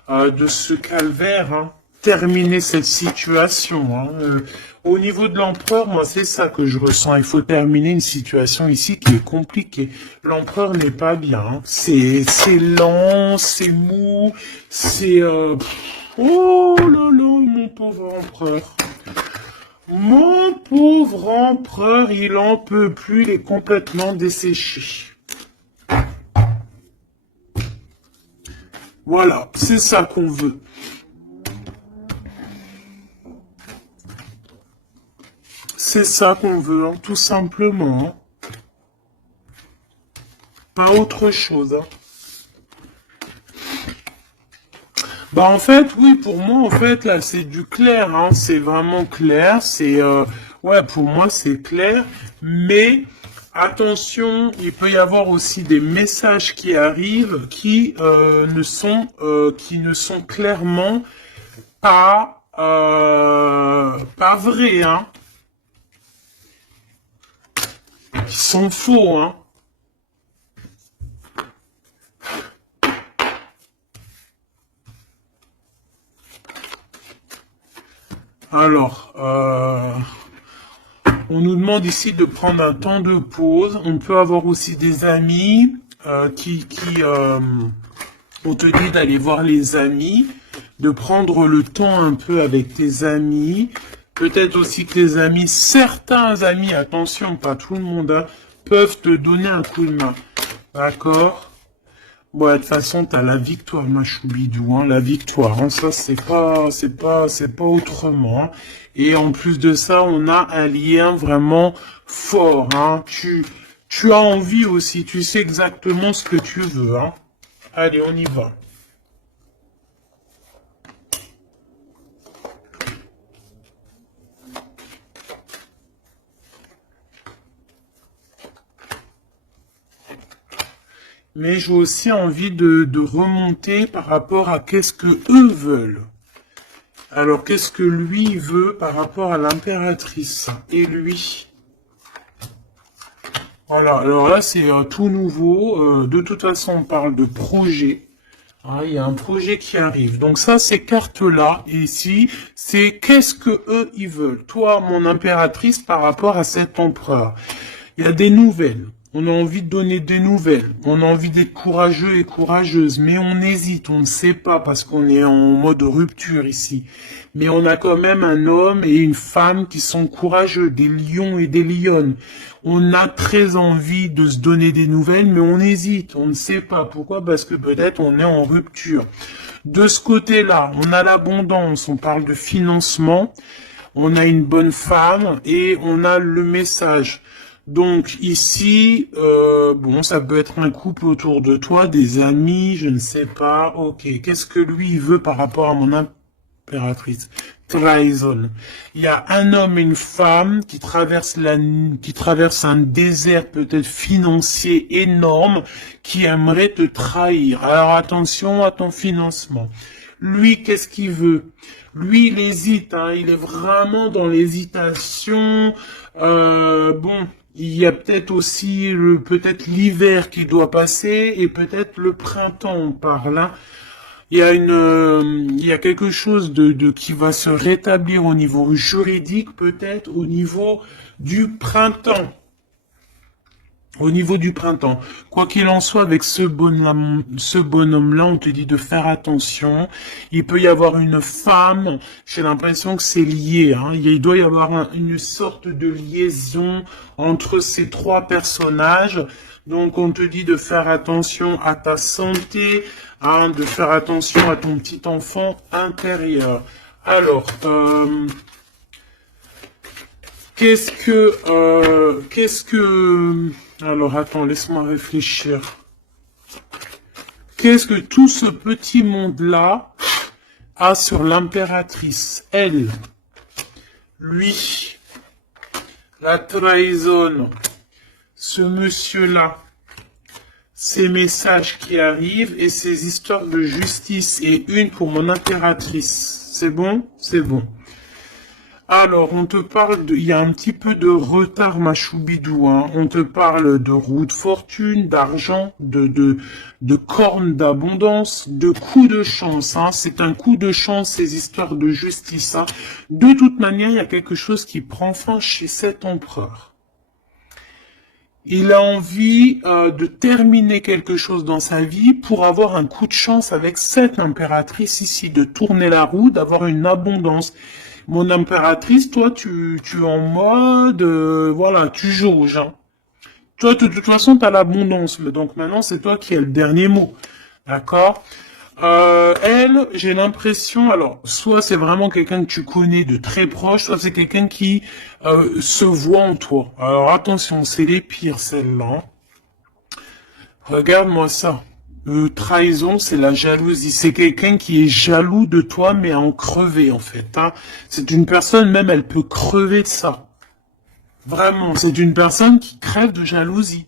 de ce calvaire, hein, terminer cette situation, hein, au niveau de l'empereur, moi, c'est ça que je ressens. Il faut terminer une situation ici qui est compliquée. L'empereur n'est pas bien. Hein. C'est lent, c'est mou, c'est... Oh là là, mon pauvre empereur. Mon pauvre empereur, il en peut plus, il est complètement desséché. Voilà, c'est ça qu'on veut. C'est ça qu'on veut, hein, tout simplement. Hein. Pas autre chose. Hein. Bah en fait, oui, pour moi, en fait, là, c'est du clair. Hein, c'est vraiment clair. C'est, ouais, pour moi, c'est clair. Mais attention, il peut y avoir aussi des messages qui arrivent qui ne sont clairement pas vrais. Hein. Qui sont faux, hein. Alors, on nous demande ici de prendre un temps de pause. On peut avoir aussi des amis qui on te dit d'aller voir les amis, de prendre le temps un peu avec tes amis. Peut-être aussi que les amis, certains amis, attention, pas tout le monde, hein, peuvent te donner un coup de main. D'accord? Bon, de toute façon, t'as la victoire, ma choubidou, hein, la victoire, hein, ça, c'est pas autrement, hein. Et en plus de ça, on a un lien vraiment fort, hein. Tu as envie aussi, tu sais exactement ce que tu veux, hein. Allez, on y va. Mais j'ai aussi envie de remonter par rapport à qu'est-ce que eux veulent. Alors, qu'est-ce que lui veut par rapport à l'impératrice et lui? Voilà, alors là, c'est tout nouveau. De toute façon, on parle de projet. Ah, il y a un projet qui arrive. Donc ça, ces cartes-là, ici, c'est qu'est-ce que eux, ils veulent. Toi, mon impératrice, par rapport à cet empereur. Il y a des nouvelles. On a envie de donner des nouvelles. On a envie d'être courageux et courageuse. Mais on hésite, on ne sait pas parce qu'on est en mode rupture ici. Mais on a quand même un homme et une femme qui sont courageux, des lions et des lionnes. On a très envie de se donner des nouvelles, mais on hésite, on ne sait pas. Pourquoi? Parce que peut-être on est en rupture. De ce côté-là, on a l'abondance, on parle de financement, on a une bonne femme et on a le message. Donc ici, bon, ça peut être un couple autour de toi, des amis, je ne sais pas. Ok, qu'est-ce que lui il veut par rapport à mon impératrice? Trahison. Il y a un homme et une femme qui traversent un désert peut-être financier énorme, qui aimerait te trahir. Alors attention à ton financement. Lui, qu'est-ce qu'il veut? Lui, il hésite, hein, il est vraiment dans l'hésitation. Bon. Il y a peut-être aussi peut-être l'hiver qui doit passer et peut-être le printemps par là. Il y a quelque chose de qui va se rétablir au niveau juridique, peut-être au niveau du printemps. Au niveau du printemps, quoi qu'il en soit, avec ce bonhomme-là, on te dit de faire attention. Il peut y avoir une femme, j'ai l'impression que c'est lié, hein. Il doit y avoir une sorte de liaison entre ces trois personnages. Donc on te dit de faire attention à ta santé, hein, de faire attention à ton petit enfant intérieur. Alors, alors attends, laisse-moi réfléchir. Qu'est-ce que tout ce petit monde-là a sur l'impératrice? Elle, lui, la trahison, ce monsieur-là, ces messages qui arrivent et ces histoires de justice et une pour mon impératrice. C'est bon? C'est bon. Alors, on te parle il y a un petit peu de retard, ma choubidou, hein. On te parle de roue de fortune, d'argent, de cornes d'abondance, de coups de chance, hein. C'est un coup de chance, ces histoires de justice, hein. De toute manière, il y a quelque chose qui prend fin chez cet empereur. Il a envie de terminer quelque chose dans sa vie pour avoir un coup de chance avec cette impératrice ici, de tourner la roue, d'avoir une abondance. Mon impératrice, toi, tu es en mode, voilà, tu jauges, hein. Toi, de toute façon, tu as l'abondance, donc maintenant, c'est toi qui as le dernier mot, d'accord? Elle, j'ai l'impression, alors, soit c'est vraiment quelqu'un que tu connais de très proche, soit c'est quelqu'un qui se voit en toi. Alors, attention, c'est les pires, celles-là. Regarde-moi ça. Trahison, c'est la jalousie. C'est quelqu'un qui est jaloux de toi, mais à en crever, en fait, hein. C'est une personne, même, elle peut crever de ça. Vraiment, c'est une personne qui crève de jalousie.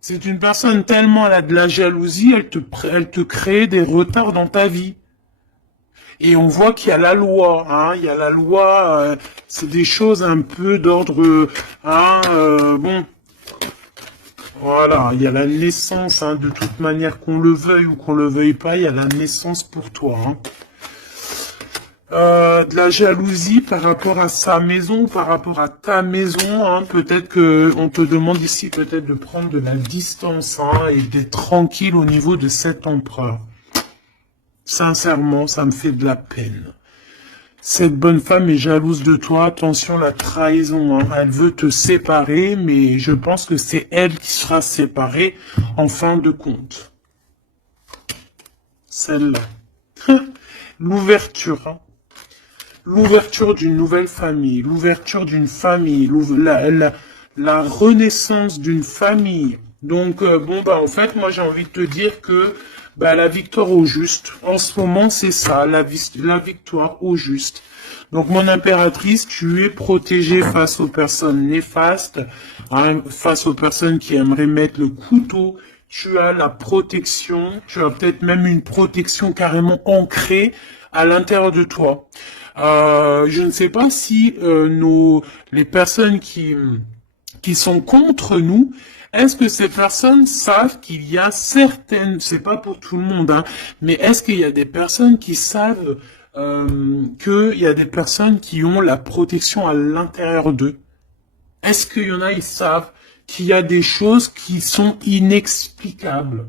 C'est une personne tellement elle a de la jalousie, elle te crée des retards dans ta vie. Et on voit qu'il y a la loi, hein, il y a la loi, c'est des choses un peu d'ordre, hein, bon, voilà, il y a la naissance, hein, de toute manière, qu'on le veuille ou qu'on le veuille pas, il y a la naissance pour toi, hein. De la jalousie par rapport à sa maison, par rapport à ta maison, hein. Peut-être que on te demande ici peut-être de prendre de la distance, hein, et d'être tranquille au niveau de cet empereur. Sincèrement, ça me fait de la peine. Cette bonne femme est jalouse de toi. Attention, la trahison, hein. Elle veut te séparer, mais je pense que c'est elle qui sera séparée en fin de compte. Celle-là. L'ouverture, hein. L'ouverture d'une nouvelle famille, l'ouverture d'une famille, la renaissance d'une famille. Donc, bon, bah, en fait, moi, j'ai envie de te dire que bah, la victoire au juste, en ce moment, c'est ça, la victoire au juste. Donc, mon impératrice, tu es protégée face aux personnes néfastes, hein, face aux personnes qui aimeraient mettre le couteau. Tu as la protection, tu as peut-être même une protection carrément ancrée à l'intérieur de toi. Je ne sais pas si les personnes qui sont contre nous, est-ce que ces personnes savent qu'il y a certaines, c'est pas pour tout le monde, hein, mais est-ce qu'il y a des personnes qui savent qu'il y a des personnes qui ont la protection à l'intérieur d'eux? Est-ce qu'il y en a, ils savent qu'il y a des choses qui sont inexplicables?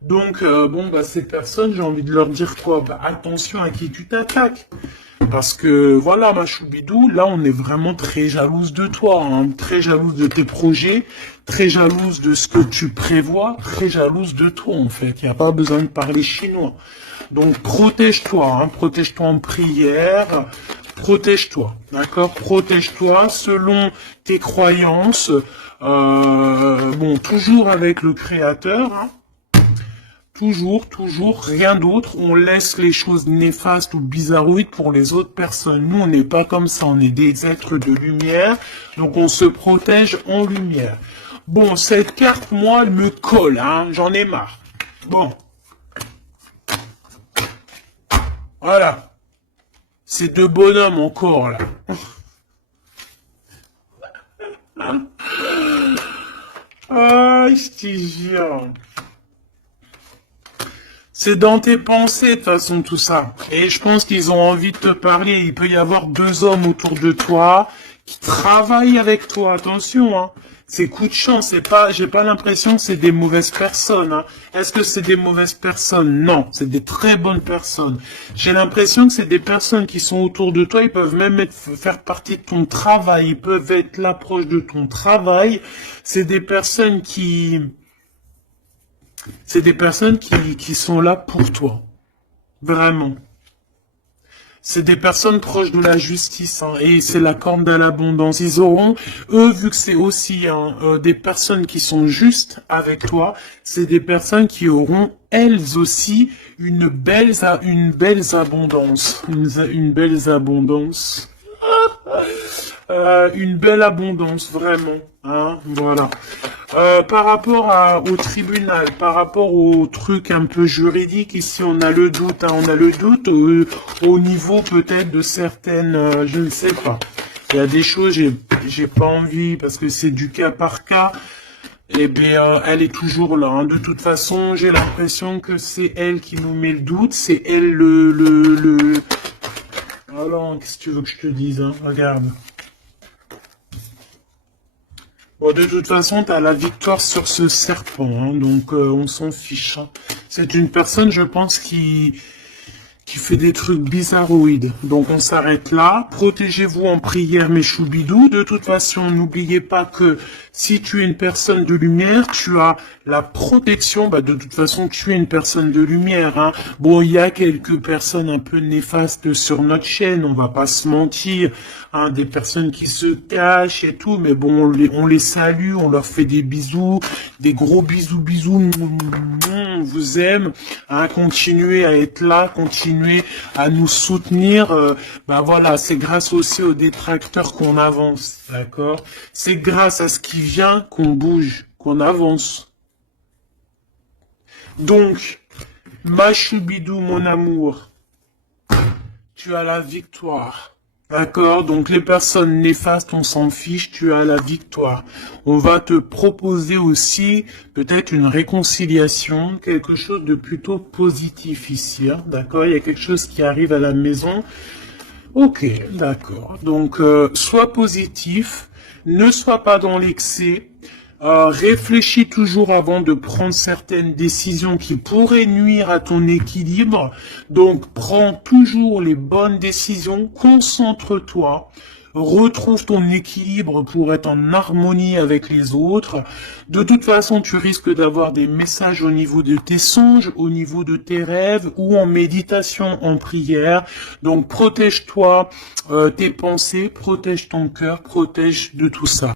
Donc, bon, bah, ces personnes, j'ai envie de leur dire quoi? Bah, attention à qui tu t'attaques. Parce que, voilà, ma choubidou, là, on est vraiment très jalouse de toi, hein, très jalouse de tes projets, très jalouse de ce que tu prévois, très jalouse de toi, en fait. Il n'y a pas besoin de parler chinois. Donc, protège-toi, hein, protège-toi en prière, protège-toi, d'accord? Protège-toi selon tes croyances, bon, toujours avec le Créateur, hein. Toujours, rien d'autre. On laisse les choses néfastes ou bizarroïdes pour les autres personnes. Nous, on n'est pas comme ça. On est des êtres de lumière. Donc, on se protège en lumière. Bon, cette carte, moi, elle me colle, hein. J'en ai marre. Bon. Voilà. C'est deux bonhommes encore, là. Ah, je te jure. C'est dans tes pensées, de toute façon, tout ça. Et je pense qu'ils ont envie de te parler. Il peut y avoir deux hommes autour de toi qui travaillent avec toi. Attention, hein. C'est coup de chance, c'est pas, j'ai pas l'impression que c'est des mauvaises personnes, hein. Est-ce que c'est des mauvaises personnes? Non, c'est des très bonnes personnes. J'ai l'impression que c'est des personnes qui sont autour de toi, ils peuvent même faire partie de ton travail, ils peuvent être là proche de ton travail. C'est des personnes qui, qui sont là pour toi. Vraiment. C'est des personnes proches de la justice, hein, et c'est la corne de l'abondance. Ils auront, eux, vu que c'est aussi hein, des personnes qui sont justes avec toi, c'est des personnes qui auront elles aussi une belle abondance, une belle abondance. Une belle abondance, vraiment. Hein, voilà. Par rapport au tribunal, par rapport au truc un peu juridique, ici on a le doute, hein, on a le doute au niveau peut-être de certaines, je ne sais pas. Il y a des choses, j'ai pas envie parce que c'est du cas par cas. Eh bien, elle est toujours là. Hein. De toute façon, j'ai l'impression que c'est elle qui nous met le doute, c'est elle le. Alors, qu'est-ce que tu veux que je te dise, hein? Regarde. Bon, de toute façon, tu as la victoire sur ce serpent, hein, donc on s'en fiche. Hein. C'est une personne, je pense, qui fait des trucs bizarroïdes. Donc on s'arrête là. Protégez-vous en prière, mes choubidous. De toute façon, n'oubliez pas que si tu es une personne de lumière, tu as la protection. Bah, de toute façon, tu es une personne de lumière. Hein. Bon, il y a quelques personnes un peu néfastes sur notre chaîne, on va pas se mentir. Hein, des personnes qui se cachent et tout, mais bon, on les salue, on leur fait des bisous, des gros bisous, on vous aime. Hein, continuez à être là, continuez à nous soutenir. Ben voilà, c'est grâce aussi aux détracteurs qu'on avance, d'accord? C'est grâce à ce qui vient qu'on bouge, qu'on avance. Donc, ma choubidou, mon amour, tu as la victoire. D'accord, donc les personnes néfastes, on s'en fiche, tu as la victoire. On va te proposer aussi peut-être une réconciliation, quelque chose de plutôt positif ici. Hein, d'accord, il y a quelque chose qui arrive à la maison. Ok, d'accord. Donc, sois positif, ne sois pas dans l'excès. Réfléchis toujours avant de prendre certaines décisions qui pourraient nuire à ton équilibre. Donc, prends toujours les bonnes décisions, concentre-toi, retrouve ton équilibre pour être en harmonie avec les autres. De toute façon, tu risques d'avoir des messages au niveau de tes songes, au niveau de tes rêves ou en méditation, en prière. Donc, protège-toi, tes pensées, protège ton cœur, protège de tout ça.